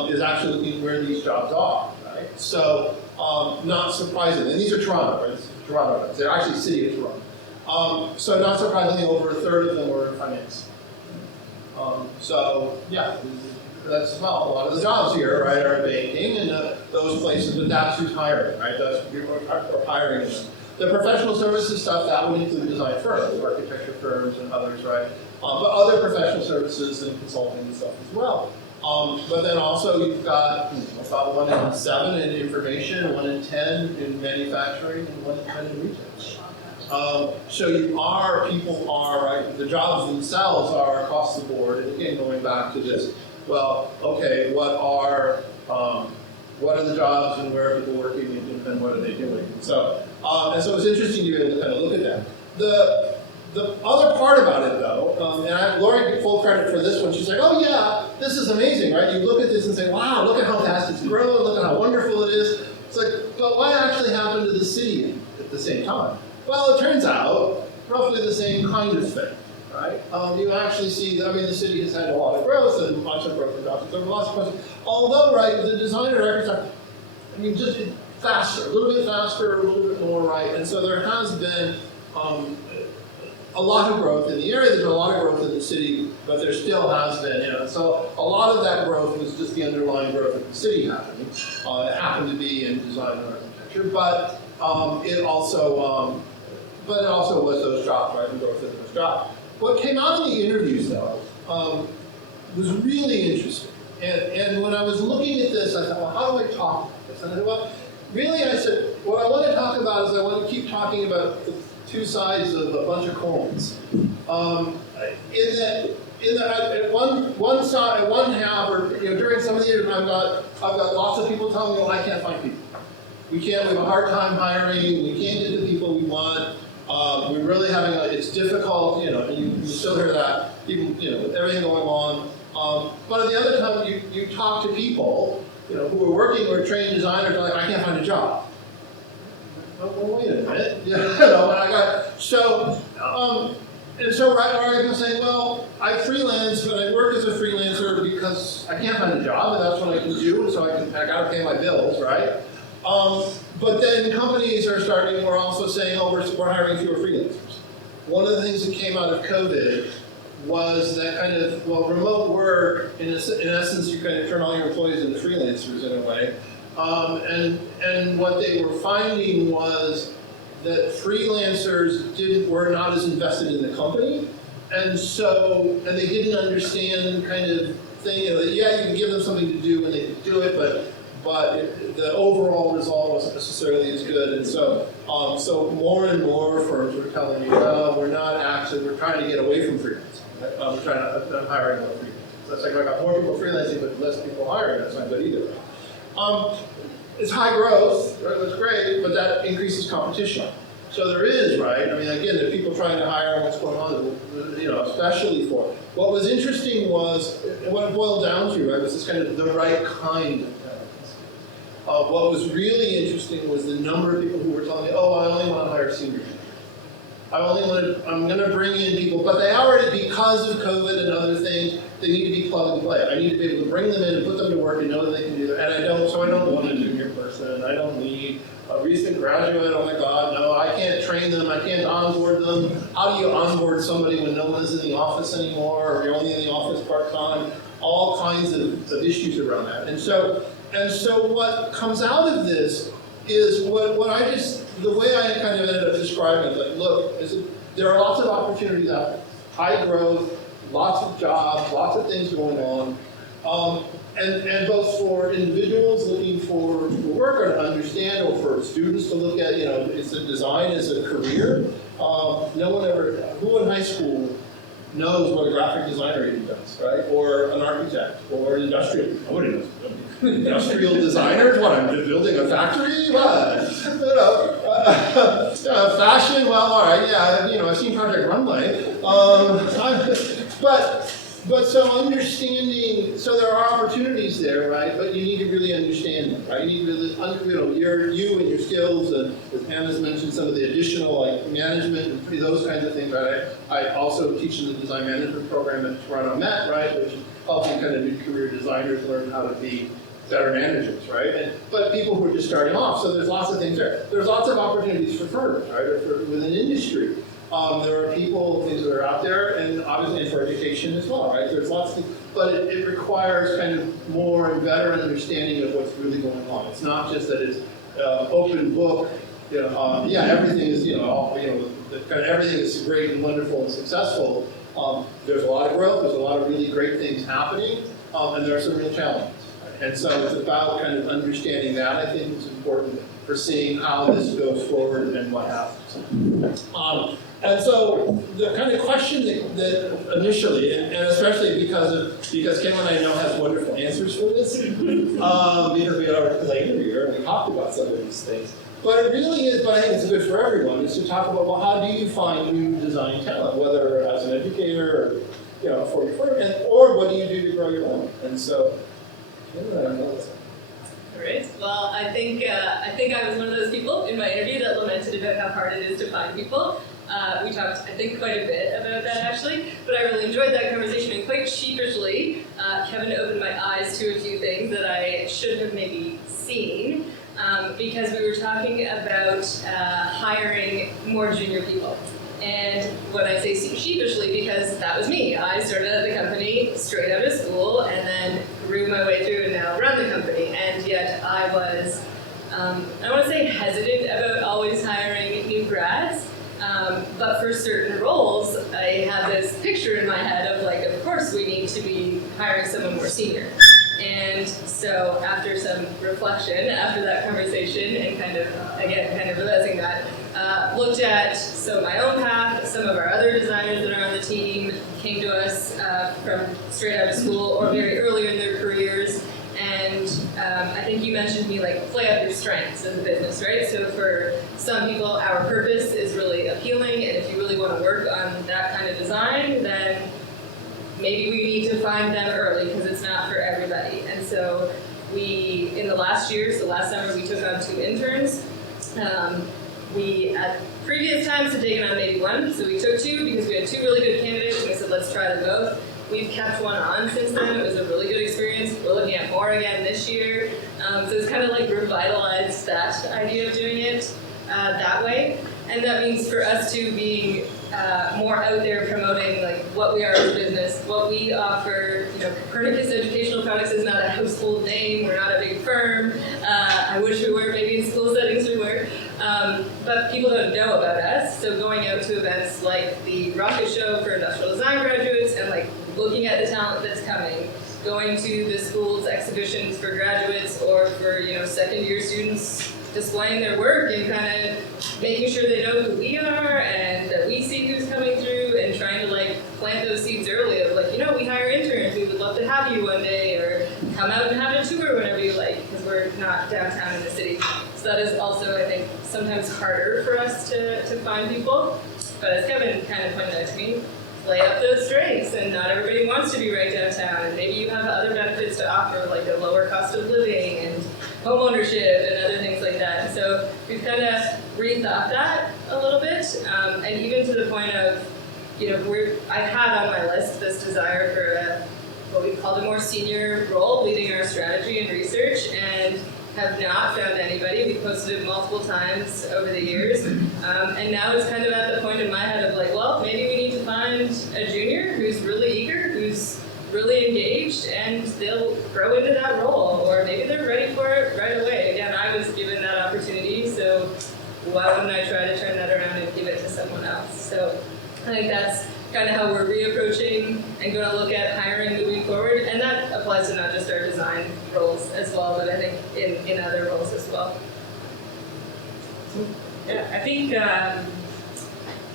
is actually looking at where these jobs are, right? So, not surprisingly, and these are Toronto, right? This is Toronto, they're actually City of Toronto. So not surprisingly, over a third of them were in finance. So, yeah, that's, well, a lot of the jobs here, right, are banking and those places, but that's who's hiring, right? That's people are hiring in them. The professional services stuff, that would include design firms, architecture firms and others, right? But other professional services and consulting and stuff as well. But then also you've got about 1 in 7 in information, 1 in 10 in manufacturing, and 1 in 10 in retail. So people are, right, the jobs themselves are across the board. And again, going back to this, well, okay, what are the jobs and where are people working and what are they doing? So, and so it's interesting to be able to kind of look at that. The other part about it, though, and Lori gets full credit for this one. She's like, oh yeah, this is amazing, right? You look at this and say, wow, look at how fast it's grown, look at how wonderful it is. It's like, but what actually happened to the city at the same time? Well, it turns out roughly the same kind of thing, right? You actually see, I mean, the city has had a lot of growth and lots of growth in jobs. There were lots of questions. Although, right, the designer architects, I mean, just faster, a little bit faster, a little bit more, right? And so there has been a lot of growth in the area. There's a lot of growth in the city, but there still has been, you know. So a lot of that growth was just the underlying growth of the city happening. It happened to be in design and architecture, but it also was those jobs, right? The growth of those jobs. What came out in the interviews, though, was really interesting. And when I was looking at this, this, I thought, well, how do I talk about this? And I said, well, really, I said, what I want to talk about is I want to keep talking about the two sides of a bunch of coins. At one side, at one half, or during some of the years, I've got lots of people telling me, well, I can't find people. We have a hard time hiring. We can't get the people we want. We're really having it's difficult. You still hear that, even with everything going on. But at the other time, you talk to people, who are working or trained designers, like, I can't find a job. Well, wait a minute. And I got and so I was saying, well, I freelance, but I work as a freelancer because I can't find a job, and that's what I can do. So I got to pay my bills, right? But then companies we're also saying, oh, we're hiring fewer freelancers. One of the things that came out of COVID was that kind of, remote work, in essence, you kind of turn all your employees into freelancers in a way. And what they were finding was that freelancers were not as invested in the company. And they didn't understand kind of thing, you can give them something to do and they can do it, but the overall result wasn't necessarily as good. And so more and more firms were telling me, well, we're trying to get away from freelancing. We're trying to hiring more freelancers. That's like I got more people freelancing, but less people hiring. That's not good either. It's high growth, right? That's great, but that increases competition. So there is, right? I mean, again, the people trying to hire, what's going on, especially for. What was interesting was, what it boiled down to, right, was this kind of the right kind of talent. What was really interesting was the number of people who were telling me, oh, I only want to hire senior people. I'm going to bring in people, but they already, because of COVID and other things, they need to be plug and play. I need to be able to bring them in and put them to work and know that they can do that. And I don't want a junior person. I don't need a recent graduate. Oh my God, no, I can't train them. I can't onboard them. How do you onboard somebody when no one is in the office anymore, or you're only in the office part-time? All kinds of issues around that. And so what comes out of this is the way I kind of ended up describing it, like, look, there are lots of opportunities out there. High growth, lots of jobs, lots of things going on. And both for individuals looking for work or to understand, or for students to look at, it's a design as a career. Who in high school knows what a graphic designer even does, right? Or an architect, or an industrial, nobody knows. Industrial designers, what, I'm building a factory? What? Fashion, well, all right, yeah, I've seen Project Runway. But so understanding, so there are opportunities there, right? But you need to really understand them, right? You need to really, you and your skills, and as Hannah's mentioned, some of the additional, like management and those kinds of things, right? I also teach in the design management program at Toronto Met, right? Which is helping kind of new career designers learn how to be better managers, right? But people who are just starting off, so there's lots of things there. There's lots of opportunities for firms, right? Or within industry. There are things that are out there, and obviously for education as well, right? There's lots of things, but it requires kind of more and better understanding of what's really going on. It's not just that it's open book, everything is, kind of everything is great and wonderful and successful. There's a lot of growth, there's a lot of really great things happening, and there are some real challenges. And so it's about kind of understanding that. I think it's important for seeing how this goes forward and what happens. And so the kind of question that initially, and especially because Kevin and I know has wonderful answers for this, because we are later here and we talked about some of these things. But it really is, but I think it's good for everyone, is to talk about, well, how do you find new design talent, whether as an educator or for your firm, or what do you do to grow your own? And so, All right. Well, I think I was one of those people in my interview that lamented about how hard it is to find people. We talked, I think, quite a bit about that actually, but I really enjoyed that conversation, and quite sheepishly, Kevin opened my eyes to a few things that I should have maybe seen, because we were talking about hiring more junior people. And when I say sheepishly, because that was me. I started at the company straight out of school and then grew my way through and now run the company. And yet I was, I don't want to say hesitant about always hiring new grads, but for certain roles, I had this picture in my head of like, of course we need to be hiring someone more senior. And so after some reflection, after that conversation, and kind of realizing that, looked at my own path, some of our other designers that are on the team came to us from straight out of school or very early in their careers. And I think you mentioned me play up your strengths as a business, right? So for some people, our purpose is really appealing, and if you really want to work on that kind of design, then maybe we need to find them early because it's not for everybody. And so we, in the last year, so last summer, we took on 2 interns. We, at previous times, had taken on maybe 1, so we took 2 because we had 2 really good candidates, and we said, let's try them both. We've kept 1 on since then. It was a really good experience. We're looking at more again this year. So it's kind of revitalized that idea of doing it that way. And that means for us to be more out there promoting what we are as a business, what we offer. Copernicus Educational Products is not a household name. We're not a big firm. I wish we were. Maybe in school settings we were. But people don't know about us. So going out to events like the Rocket Show for industrial design graduates and looking at the talent that's coming, going to the school's exhibitions for graduates or for second year students, displaying their work and kind of making sure they know who we are and that we see who's coming through, and trying to plant those seeds early of we hire interns, we would love to have you one day, or come out and have a tour whenever you like, because we're not downtown in the city. So that is also, I think, sometimes harder for us to find people. But as Kevin kind of pointed out to me, play up those strengths, and not everybody wants to be right downtown, and maybe you have other benefits to offer, like a lower cost of living and home ownership and other things like that. And so we've kind of rethought that a little bit, and even to the point of, I've had on my list this desire for what we've called a more senior role, leading our strategy and research, and have not found anybody. We posted it multiple times over the years, and now it's kind of at the point in my head of well, maybe we need to find a junior who's really eager, who's really engaged, and they'll grow into that role, or maybe they're ready for it right away. Again, I was given that opportunity, so why wouldn't I try to turn that around and give it to someone else? So I think that's kind of how we're reapproaching and going to look at hiring moving forward, and that applies to not just our design roles as well, but I think in other roles as well. Yeah, I think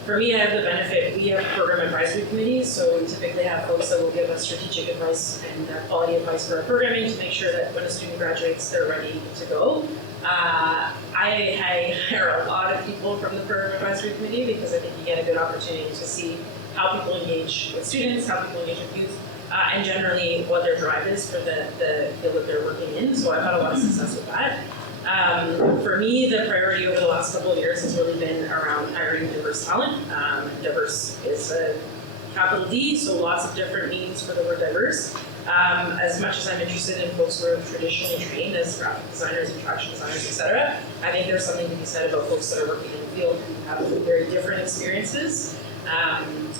for me, I have the benefit, we have program advisory committees, so we typically have folks that will give us strategic advice and quality advice for our programming to make sure that when a student graduates, they're ready to go. I hire a lot of people from the program advisory committee because I think you get a good opportunity to see how people engage with students, how people engage with youth, and generally what their drive is for the field that they're working in. So I've had a lot of success with that. For me, the priority over the last couple of years has really been around hiring diverse talent. Diverse is a capital D, so lots of different meanings for the word diverse. As much as I'm interested in folks who are traditionally trained as graphic designers, interaction designers, etc., I think there's something to be said about folks that are working in the field who have very different experiences.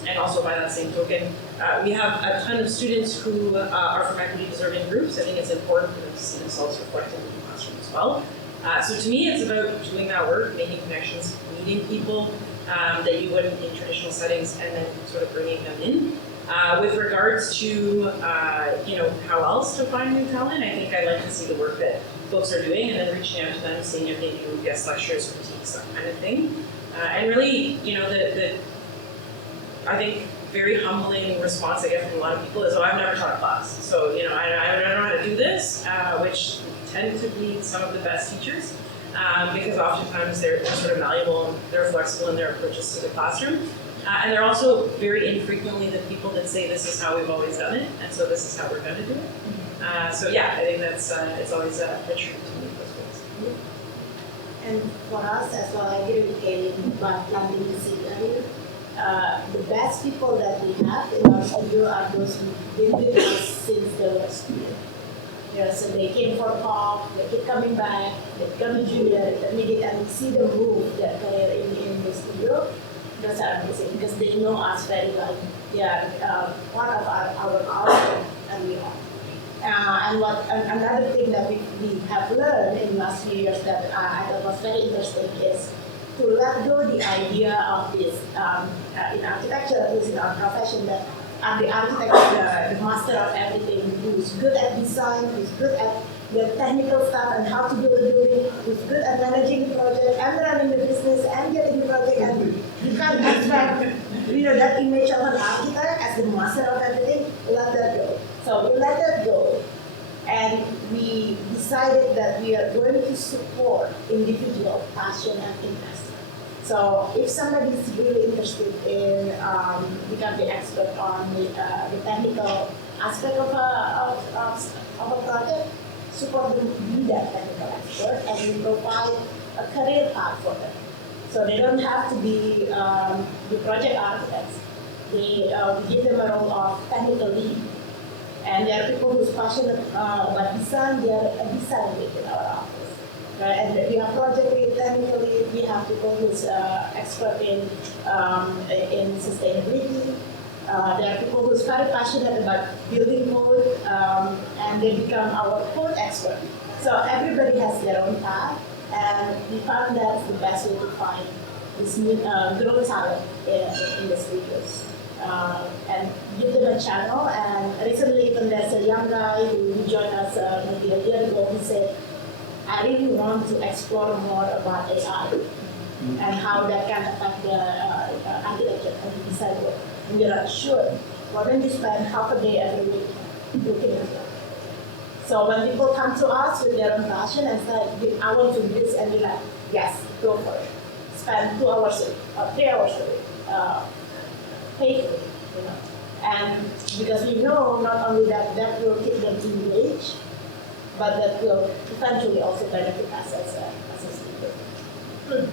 And also by that same token, we have a ton of students who are from equity deserving groups. I think it's important for them to see themselves reflected in the classroom as well. So to me, it's about doing that work, making connections, meeting people that you wouldn't in traditional settings, and then sort of bringing them in. With regards to how else to find new talent, I think I like to see the work that folks are doing and then reaching out to them, seeing if they do guest lectures, critiques, that kind of thing. And really, I think very humbling response I get from a lot of people is, oh, I've never taught a class. So, I don't know how to do this, which tend to be some of the best teachers because oftentimes they're sort of malleable and they're flexible in their approaches to the classroom. And they're also very infrequently the people that say this is how we've always done it, and so this is how we're going to do it. So yeah, I think that's it's always a treat to meet those folks. And for us as well, I agree with Kaylin about planting the seed earlier. The best people that we have in our studio are those who've been with us since they were a student. So they came for a talk, they keep coming back, they become a junior, and see the move that they're in the studio. Those are amazing because they know us very well. They are part of our culture early on. And another thing that we have learned in the last few years that I thought was very interesting is to let go the idea of this in architecture, at least in our profession, that the architect is the master of everything, who's good at design, who's good at the technical stuff and how to build a building, who's good at managing the project and running the business and getting the project. And you can't expect, that image of an architect as the master of everything. Let that go. So we let that go, and we decided that we are going to support individual passion and interest. So if somebody is really interested in becoming the expert on the technical aspect of a project, support them to be that technical expert, and we provide a career path for them. So they don't have to be the project architects. We give them a role of technical lead. And there are people who's passionate about design, they are a design lead in our office. Right? And we have project lead, technical lead, we have people who's expert in sustainability. There are people who's very passionate about building code, and they become our code expert. So everybody has their own path, and we found that's the best way to find this grow talent in the studios. And give them a channel. And recently, even there's a young guy who joined us maybe a year ago. He said, "I really want to explore more about AI and how that can affect the architecture and the design work." And we're like, "Sure. Why don't you spend half a day every week looking into it?" So when people come to us with their own passion and say, "I want to do this," and we're like, "Yes, go for it. Spend 2 hours a week or 3 hours a week." Pay for it, And because we know not only that will keep them engaged, but that will eventually also benefit us as a speaker. Good.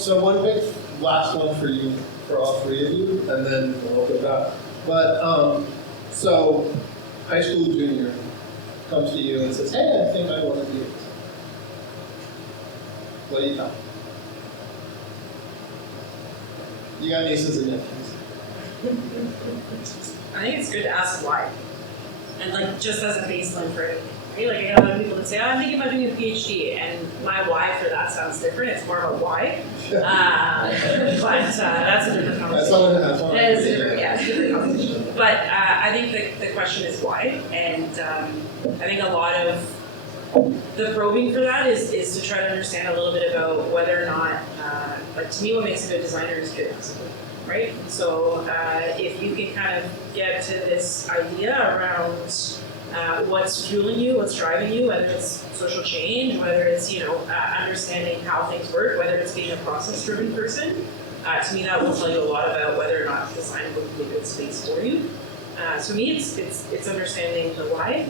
So one quick last one for you, for all three of you, and then we'll open it up. But so high school junior comes to you and says, "Hey, I think I want to do this." What do you tell? You got nieces and nephews. I think it's good to ask why. And like just as a baseline for anything. Right? Like I get a lot of people that say, "Oh, I'm thinking about doing a PhD," and my why for that sounds different. It's more of a why. But that's a different conversation. That's one. That is different, yeah, it's a different conversation. But I think the question is why, and I think a lot of the probing for that is to try to understand a little bit about whether or not, like to me, what makes a good designer is curiosity. Right? So if you can kind of get to this idea around what's fueling you, what's driving you, whether it's social change, whether it's understanding how things work, whether it's being a process-driven person, to me that will tell you a lot about whether or not design would be a good space for you. So me, it's understanding the why.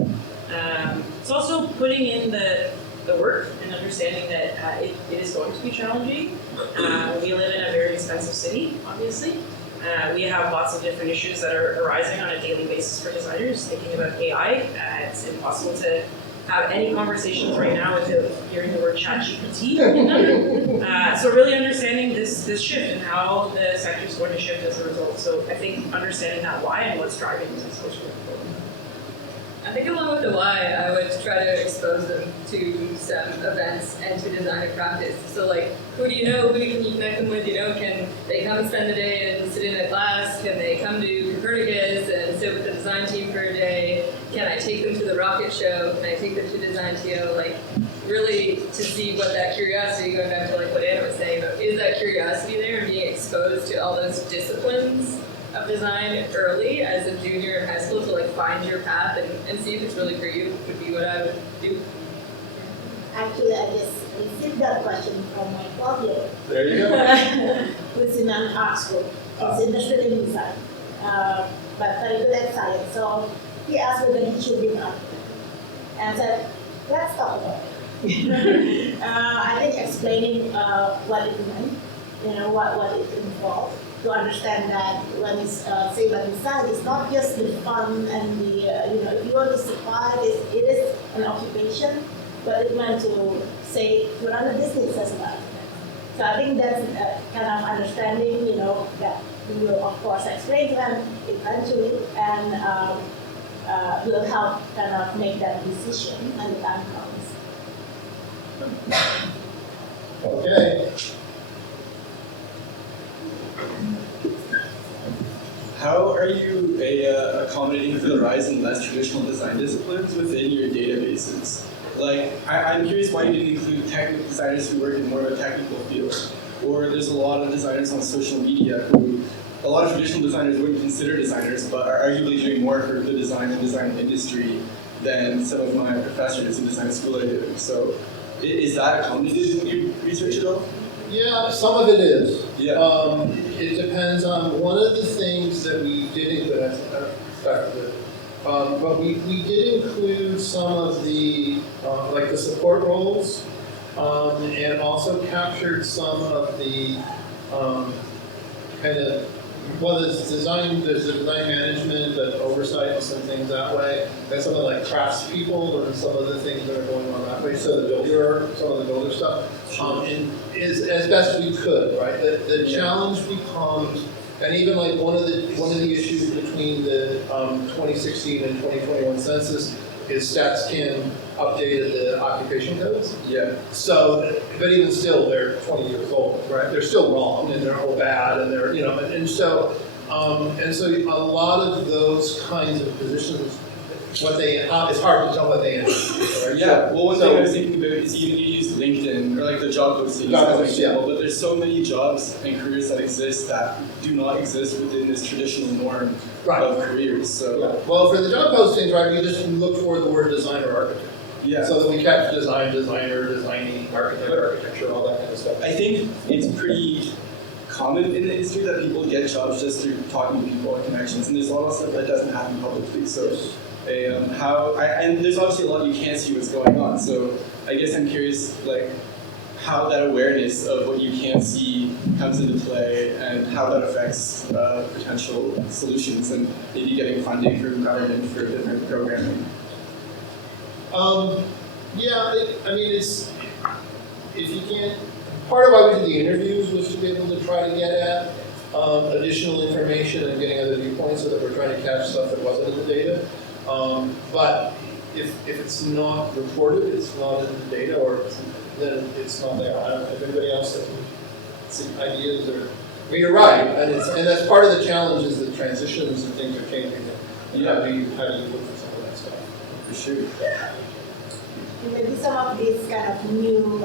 It's also putting in the work and understanding that it is going to be challenging. We live in a very expensive city, obviously. We have lots of different issues that are arising on a daily basis for designers. Thinking about AI, it's impossible to have any conversations right now without hearing the word ChatGPT. So really understanding this shift and how the sector is going to shift as a result. So I think understanding that why and what's driving this is important. I think along with the why, I would try to expose them to some events and to design and practice. So like, who do you know? Who can you connect them with? Can they come and spend the day and sit in a class? Can they come to Copernicus and sit with the design team for a day? Can I take them to the rocket show? Can I take them to Design TO? Like, really to see what that curiosity, going back to like what Anna was saying, but is that curiosity there and being exposed to all those disciplines of design early as a junior in high school to like find your path and see if it's really for you would be what I would do. Actually, I just received that question from my 12-year-old. There you go. Who's in an art school. He's interested in design, but very good at science. So he asked me when he should be an architect. And I said, let's talk about it. I think explaining what it meant, what it involved. To understand that when you say about design, it's not just the fun and the, if you want to survive, it is an occupation, but it meant to say, to run a business as an architect. So I think that's kind of understanding, that we will of course explain to them eventually, and will help kind of make that decision when the time comes. Okay. How are you accommodating for the rise in less traditional design disciplines within your databases? Like, I'm curious why you didn't include technical designers who work in more of a technical field. Or there's a lot of designers on social media who, a lot of traditional designers wouldn't consider designers, but are arguably doing more for the design and design industry than some of my professors in design school are doing. So is that accommodated in your research at all? Yeah, some of it is. Yeah. It depends on, one of the things that we did include, but we did include some of the, like the support roles, and also captured some of the kind of, well, there's the design management, the oversight and some things that way. There's some of like craftspeople and some of the things that are going on that way. So some of the builder stuff, and is as best we could, right? The challenge becomes, and even like one of the issues between the 2016 and 2021 census is StatsCan updated the occupation codes. Yeah. So, but even still, they're 20 years old, right? They're still wrong, and they're all bad, and they're, and so a lot of those kinds of positions, it's hard to tell what they end up, right? Yeah, well, one thing I was thinking about is even you use LinkedIn, or like the job postings as an example, but there's so many jobs and careers that exist that do not exist within this traditional norm of careers, so. Yeah. Well, for the job postings, right, we just look for the word designer, architect. Yeah. So that we catch design, designer, designing, architect, architecture, all that kind of stuff. I think it's pretty common in the industry that people get jobs just through talking to people and connections, and there's a lot of stuff that doesn't happen publicly, so. And there's obviously a lot you can't see what's going on, so I guess I'm curious, like, how that awareness of what you can't see comes into play and how that affects potential solutions and maybe getting funding from government for different programming. I mean, it's, if you can't, part of why we did the interviews was to be able to try to get at additional information and getting other viewpoints, so that we're trying to catch stuff that wasn't in the data. But if it's not reported, it's not in the data, or then it's not there. I don't know if anybody else has some ideas or. Well, you're right, and that's part of the challenge is that transitions and things are changing. And how do you look for some of that stuff? For sure. Maybe some of these kind of new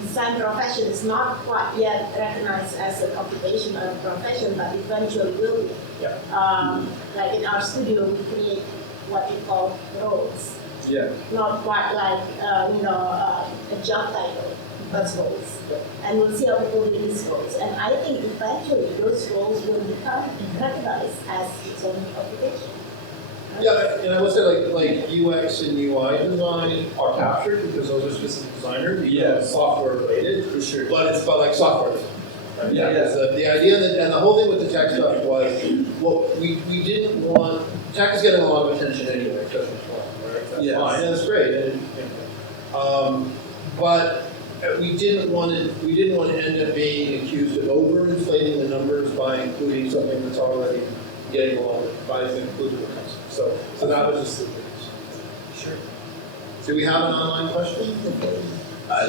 design profession is not quite yet recognized as an occupational profession, but eventually will be. Yeah. Like in our studio, we create what we call roles. Yeah. Not quite like a job title, but roles. And we'll see how people do these roles. And I think eventually those roles will become recognized as its own occupation. Yeah, and I would say like UX and UI design are captured because those are specific designers, because software related. For sure. But it's about like software design. Right? Yeah. The idea that, and the whole thing with the tech stuff was, well, we didn't want, tech is getting a lot of attention anyway, because it's fun, right? That's fine, and that's great. But we didn't want to end up being accused of overinflating the numbers by including something that's already getting a lot of, by including the customer. So that was just the case. Sure. Do we have an online question?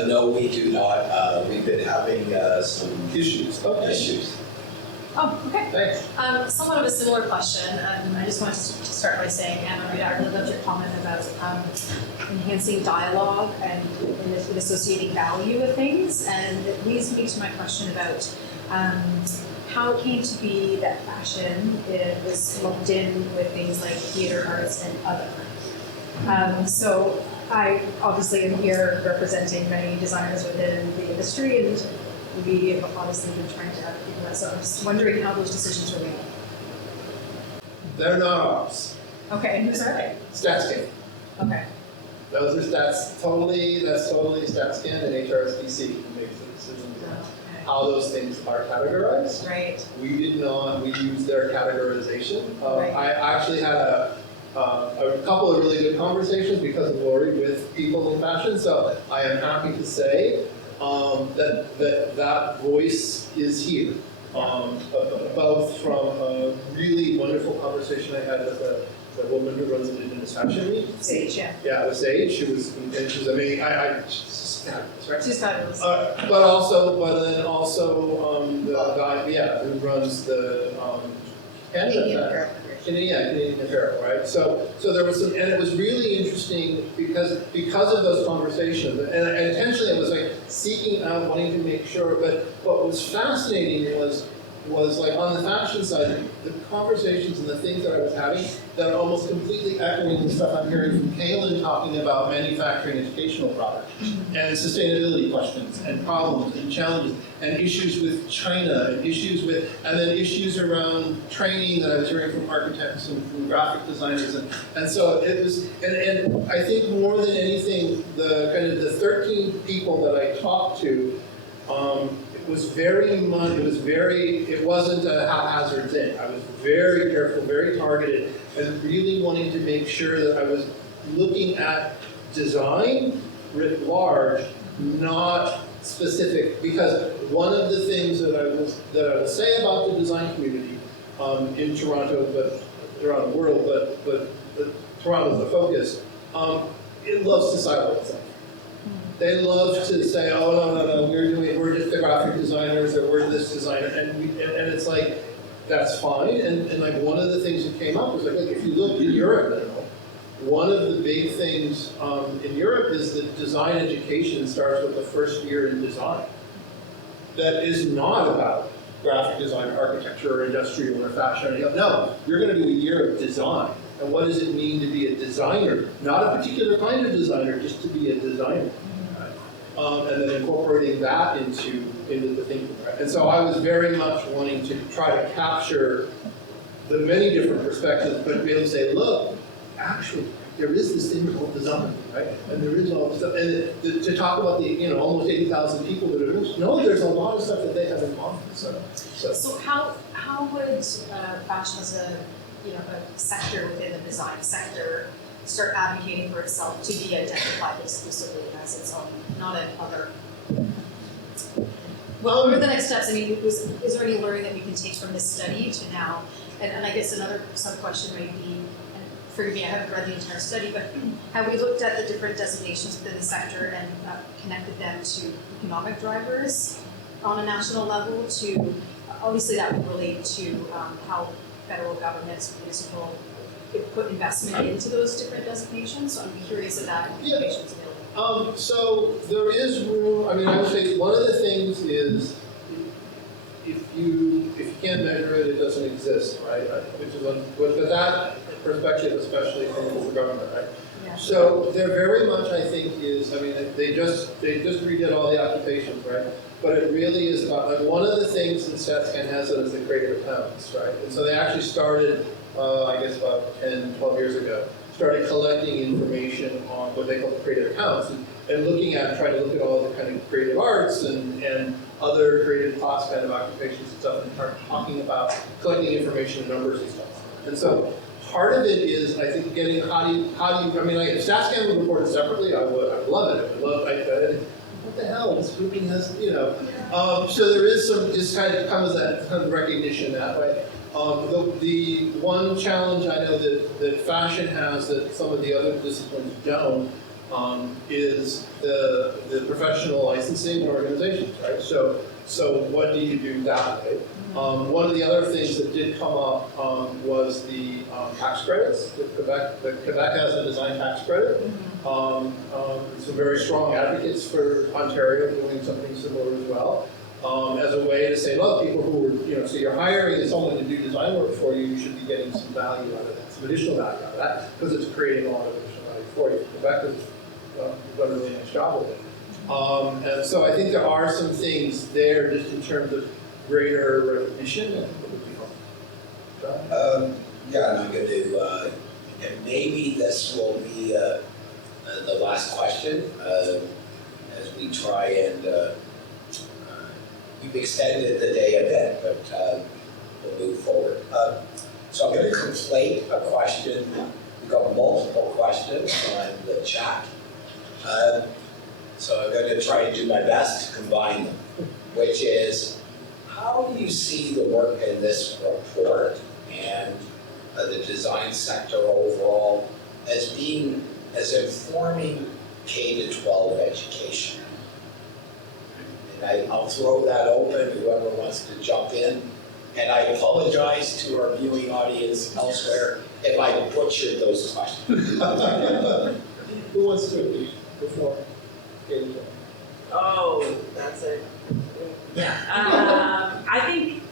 No, we do not. We've been having some Issues. issues. Oh, okay. Thanks. Somewhat of a similar question, and I just wanted to start by saying, Anna, I really loved your comment about enhancing dialogue and associating value with things, and it leads me to my question about how it came to be that fashion was lumped in with things like theater arts and other. So I obviously am here representing many designers within the industry, and we have obviously been trying to advocate for that. So I'm just wondering how those decisions were made. They're not ours. Okay, and whose are they? StatsCan. Okay. Those are that's totally StatsCan and HRSDC who makes the decision on how those things are categorized. Right. We did not, we used their categorization. Right. I actually had a couple of really good conversations because of Lori with people in fashion, so I am happy to say that voice is here. Both from a really wonderful conversation I had with the woman who runs the Indigenous Fashion Week. Sage, yeah. Yeah, it was Sage. She was amazing. She's fabulous, right? She's fabulous. But then also the guy, yeah, who runs the Canada. Canadian Apparel, right? So there was some, and it was really interesting because of those conversations, and intentionally it was like seeking out, wanting to make sure. But what was fascinating was like on the fashion side, the conversations and the things that I was having that are almost completely echoing the stuff I'm hearing from Kaylin talking about manufacturing educational products and sustainability questions and problems and challenges and issues with China and then issues around training that I was hearing from architects and from graphic designers and so it was and I think more than anything the kind of the 13 people that I talked to it wasn't a haphazard thing. I was very careful, very targeted, and really wanting to make sure that I was looking at design writ large, not specific. Because one of the things that I will say about the design community in Toronto, but around the world, but Toronto's the focus. It loves to silo itself. They love to say, oh no, we're just the graphic designers, or we're this designer, and it's like that's fine. And like one of the things that came up was like if you look in Europe now, one of the big things in Europe is that design education starts with the first year in design. That is not about graphic design, or architecture, or industrial, or fashion. No, you're going to do a year of design. And what does it mean to be a designer? Not a particular kind of designer, just to be a designer. And then incorporating that into the thinking. Right? And so I was very much wanting to try to capture the many different perspectives, but be able to say, look, actually, there is this thing called design, right? And there is all this stuff. And to talk about the almost 80,000 people that are no, there's a lot of stuff that they have in common. So how would fashion as a sector within the design sector start advocating for itself to be identified exclusively as its own, not another? Well, what are the next steps? I mean, is there any learning that we can take from this study to now? And I guess another sub-question might be, and forgive me, I haven't read the entire study, but have we looked at the different designations within the sector and connected them to economic drivers on a national level to, obviously that would relate to how federal governments, municipal, put investment into those different designations, so I'm curious if that information is available. So there is room. I mean, I would say one of the things is if you can't measure it, it doesn't exist, right? Which is with that perspective, especially from the government, right? Yeah. So there very much, I think, is. I mean, they just redid all the occupations, right? But it really is about like one of the things that StatsCan has as the creative accounts, right? And so they actually started. I guess about 10, 12 years ago, started collecting information on what they call the creative accounts and trying to look at all the kind of creative arts and other creative class kind of occupations and stuff and start talking about collecting information and numbers and stuff. And so part of it is, I think, getting how do you I mean, like if StatsCan would report it separately, I would love it. What the hell, this grouping has, so there is some, just kind of comes that kind of recognition that way. The one challenge I know that fashion has that some of the other disciplines don't is the professional licensing organizations, right? So what do you do that way? One of the other things that did come up was the tax credits. Quebec has a design tax credit. Some very strong advocates for Ontario doing something similar as well. As a way to say, look, people who are, so you're hiring someone to do design work for you, you should be getting some value out of that, some additional value out of that, because it's creating a lot of additional value for you. Quebec has done a really nice job with it. And so I think there are some things there just in terms of greater recognition and what would be helpful. Yeah, and I'm going to, and maybe this will be the last question as we try and we've extended the day a bit, but we'll move forward. So I'm going to conflate a question. We've got multiple questions on the chat. So I'm going to try and do my best to combine them, which is, how do you see the work in this report and the design sector overall as informing K-12 education. And I'll throw that open, whoever wants to jump in. And I apologize to our viewing audience elsewhere if I butchered those questions. Who wants to lead before? Oh, that's it. Yeah. I think,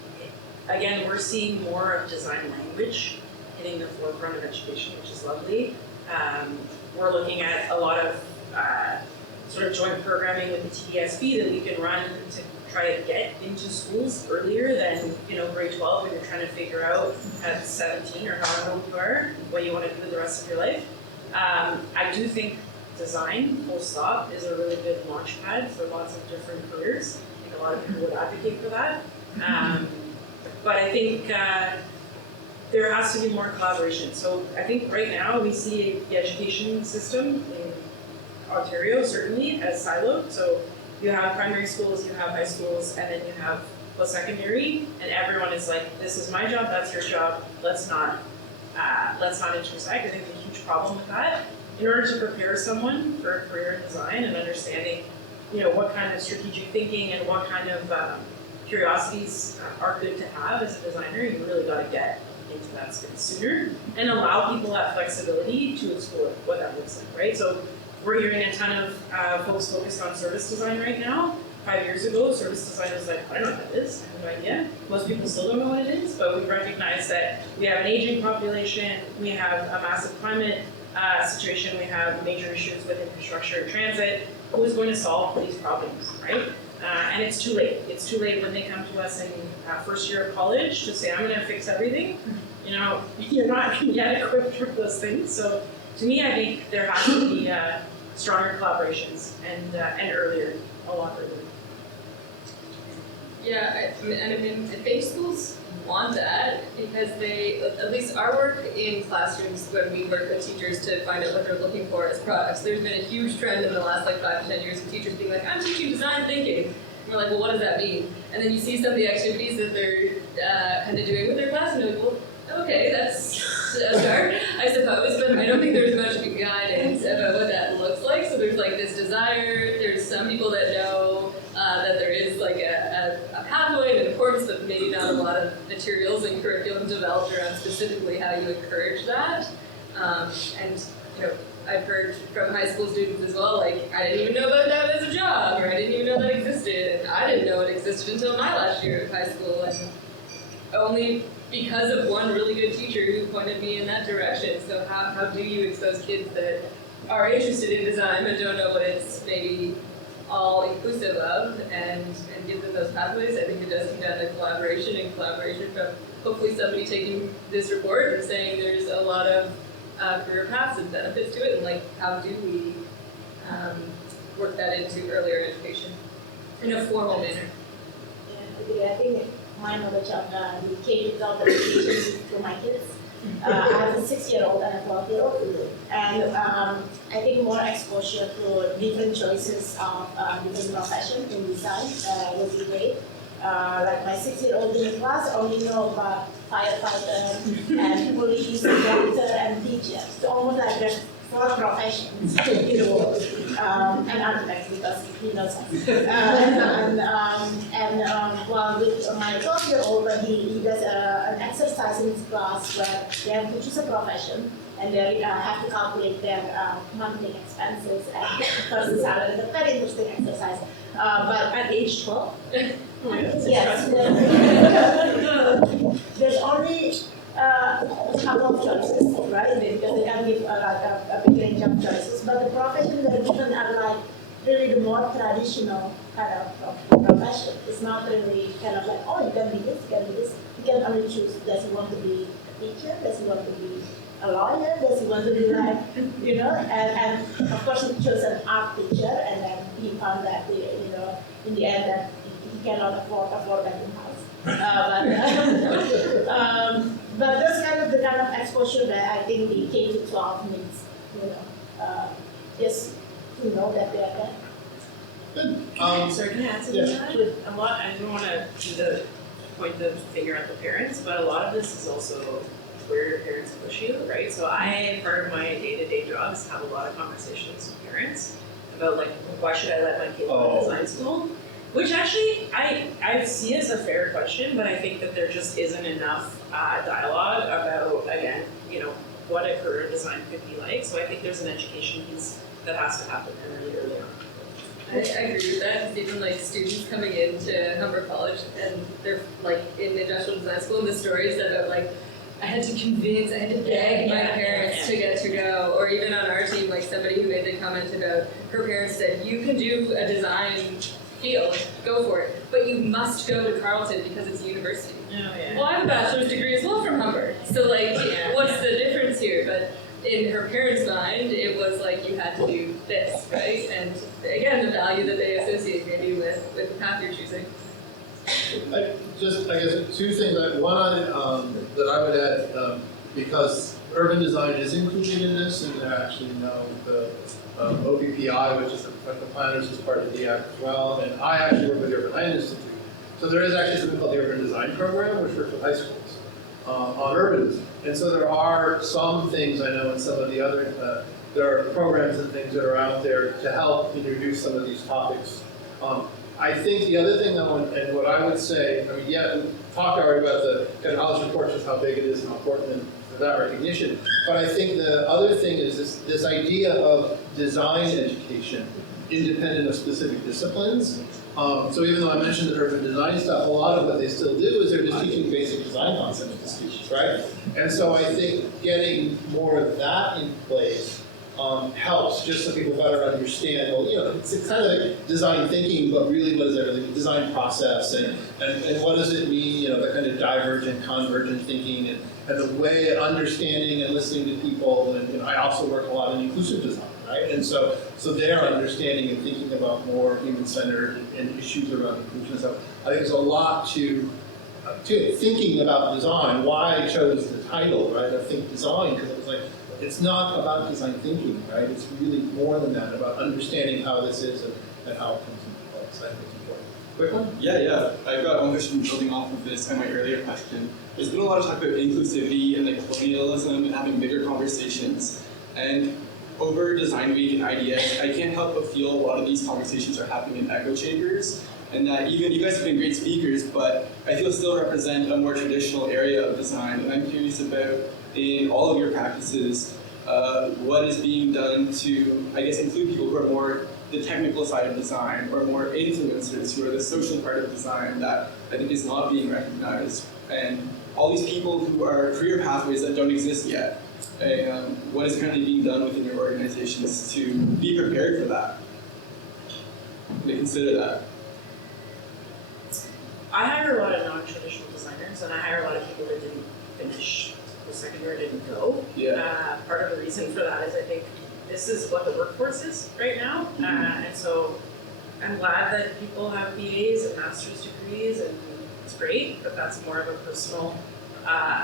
again, we're seeing more of design language hitting the forefront of education, which is lovely. We're looking at a lot of sort of joint programming with the TDSB that we can run to try to get into schools earlier than, grade 12 when you're trying to figure out at 17 or however old you are what you want to do with the rest of your life. I do think design, full stop, is a really good launch pad for lots of different careers. I think a lot of people would advocate for that. But I think there has to be more collaboration. So I think right now we see the education system in Ontario certainly as siloed. So you have primary schools, you have high schools, and then you have post-secondary, and everyone is like, this is my job, that's your job, let's not intersect. I think there's a huge problem with that. In order to prepare someone for a career in design and understanding, what kind of strategic thinking and what kind of curiosities are good to have as a designer, you really got to get into that space sooner and allow people that flexibility to explore what that looks like, right? So we're hearing a ton of folks focused on service design right now. 5 years ago, service design was like, I don't know what that is, I have no idea. Most people still don't know what it is, but we recognize that we have an aging population, we have a massive climate situation, we have major issues with infrastructure and transit. Who is going to solve these problems, right? And it's too late. It's too late when they come to us in first year of college to say, I'm going to fix everything. You're not yet equipped for those things. So to me, I think there has to be stronger collaborations and earlier, a lot earlier. Yeah, I think schools want that because they, at least our work in classrooms when we work with teachers to find out what they're looking for as products, there's been a huge trend in the last 5 to 10 years of teachers being like, I'm teaching design thinking. And we're like, well, what does that mean? And then you see some of the activities that they're kind of doing with their class and you're like, well, okay, that's a start, I suppose, but I don't think there's much guidance about what that looks like. So there's this desire, there's some people that know that there is a pathway and importance, but maybe not a lot of materials and curriculum developed around specifically how you encourage that. And I've heard from high school students as well, I didn't even know about that as a job, or I didn't even know that existed, and I didn't know it existed until my last year of high school, and only because of one really good teacher who pointed me in that direction. So how do you expose kids that are interested in design but don't know what it's maybe all inclusive of and give them those pathways? I think it does come down to collaboration from hopefully somebody taking this report and saying there's a lot of career paths and benefits to it, and how do we work that into earlier education in a formal manner? Yeah, I think my knowledge of the K-12 education is through my kids. I have a 6-year-old and a 12-year-old, and I think more exposure to different choices of different professions in design would be great. My 6-year-old in the class only know about firefighter and police, doctor, and teacher. So almost there's 4 professions in the world, and architects because he knows us. While with my 12-year-old, he does an exercise in his class where they have to choose a profession and they have to calculate their monthly expenses and personal salary. It's a very interesting exercise. But at age 12, yes, there's only a couple of choices, right? Because they can give a big range of choices. But the professions that are given are really the more traditional kind of profession. It's not really kind of oh, you can be this, you can be this. You can only choose, does he want to be a teacher? Does he want to be a lawyer? Does he want to be and of course he chose an art teacher, and then he found that, in the end that he cannot afford a 4-bedroom house. But that's the kind of exposure that I think the K-12 needs, just to know that they're there. Good. Sorry, can I add something to that? I don't want to do the point to figure out the parents, but a lot of this is also where your parents push you, right? So part of my day-to-day job is to have a lot of conversations with parents about like, why should I let my kid go to design school? Which actually, I see as a fair question, but I think that there just isn't enough dialogue about, again, you know, what a career in design could be like. So I think there's an education piece that has to happen really early on. I agree with that, because even like students coming into Humber College and they're like in industrial design school, and the stories about like, I had to beg my parents to get to go, or even on our team, like somebody who made the comment about her parents said, you can do a design field, go for it, but you must go to Carleton because it's a university. Oh, yeah. Well, I have a bachelor's degree as well from Humber, so like, what's the difference here? But in her parents' mind, it was like you had to do this, right? And again, the value that they associate maybe with the path you're choosing. I guess two things. One that I would add, because urban design is included in this, and there actually now the OPPI, which is the planners, is part of the act as well. And I actually work with the Urban Land Institute. So there is actually something called the Urban Design Program, which works with high schools on urban design. And so there are some things I know in some of the other, there are programs and things that are out there to help introduce some of these topics. I think the other thing though, and what I would say, I mean, yeah, we talked already about the kind of college reports, just how big it is and how important for that recognition. But I think the other thing is this idea of design education, independent of specific disciplines. So even though I mentioned the urban design stuff, a lot of what they still do is they're just teaching basic design concepts to students, right? And so I think getting more of that in place helps, just so people better understand, well, you know, it's kind of like design thinking, but really what is everything? Design process, and what does it mean, you know, the kind of divergent, convergent thinking, and the way of understanding and listening to people. And you know, I also work a lot in inclusive design, right? And so they're understanding and thinking about more human-centered and issues around inclusion. So I think there's a lot to thinking about design. Why I chose the title, right, of Think Design, because it was like, it's not about design thinking, right? It's really more than that, about understanding how this is and how it comes into place. I think it's important. Quick one? Yeah. I've got one question building off of this and my earlier question. There's been a lot of talk about inclusivity and like colonialism and having bigger conversations. And over Design Week and IDS, I can't help but feel a lot of these conversations are happening in echo chambers. And that even you guys have been great speakers, but I feel still represent a more traditional area of design. And I'm curious about, in all of your practices, what is being done to, I guess, include people who are more the technical side of design, or more influencers who are the social part of design that I think is not being recognized, and all these people who are career pathways that don't exist yet. And what is currently being done within your organizations to be prepared for that, to consider that? I hire a lot of non-traditional designers, and I hire a lot of people that didn't finish the second year, didn't go. Yeah. Part of the reason for that is I think this is what the workforce is right now, and so I'm glad that people have BAs and master's degrees, and it's great, but that's more of a personal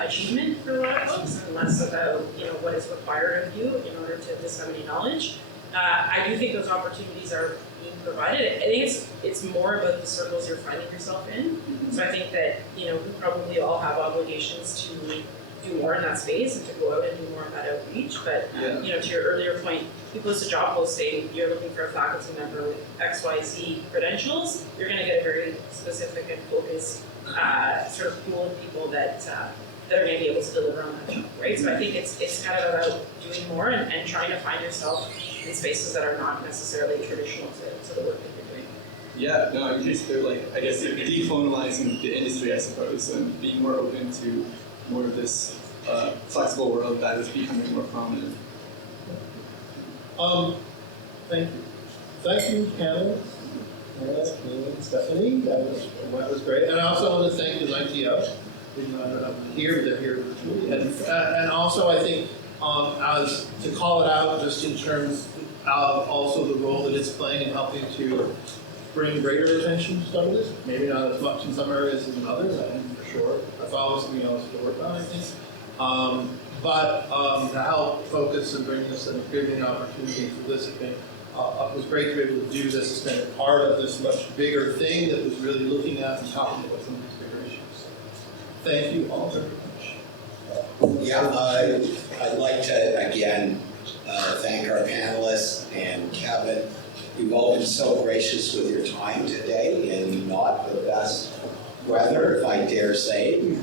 achievement for a lot of folks, and less about what is required of you in order to disseminate knowledge. I do think those opportunities are being provided. I think it's more about the circles you're finding yourself in. So I think that we probably all have obligations to do more in that space and to go out and do more of that outreach. But to your earlier point, you post a job posting, you're looking for a faculty member with XYZ credentials, you're going to get a very specific and focused sort of pool of people that are going to be able to deliver on that job, right? So I think it's kind of about doing more and trying to find yourself in spaces that are not necessarily traditional to the work that you're doing. Yeah, no, I'm curious about, like, I guess, decolonizing the industry, I suppose, and being more open to more of this flexible world that is becoming more prominent. Thank you. Thank you, panelists. Stephanie, that was great. And I also want to thank Design TF. Here, they're here virtually. And also I think as to call it out just in terms of also the role that it's playing in helping to bring greater attention to some of this. Maybe not as much in some areas as in others, I think for sure. That's always something else to work on, I think. But to help focus and bring this and giving the opportunity for this, I think it was great to be able to do this as kind of part of this much bigger thing that was really looking at and talking about some of these bigger issues. So, thank you all very much. Yeah, I'd like to, again, thank our panelists and Kevin. You've all been so gracious with your time today in not the best weather, if I dare say.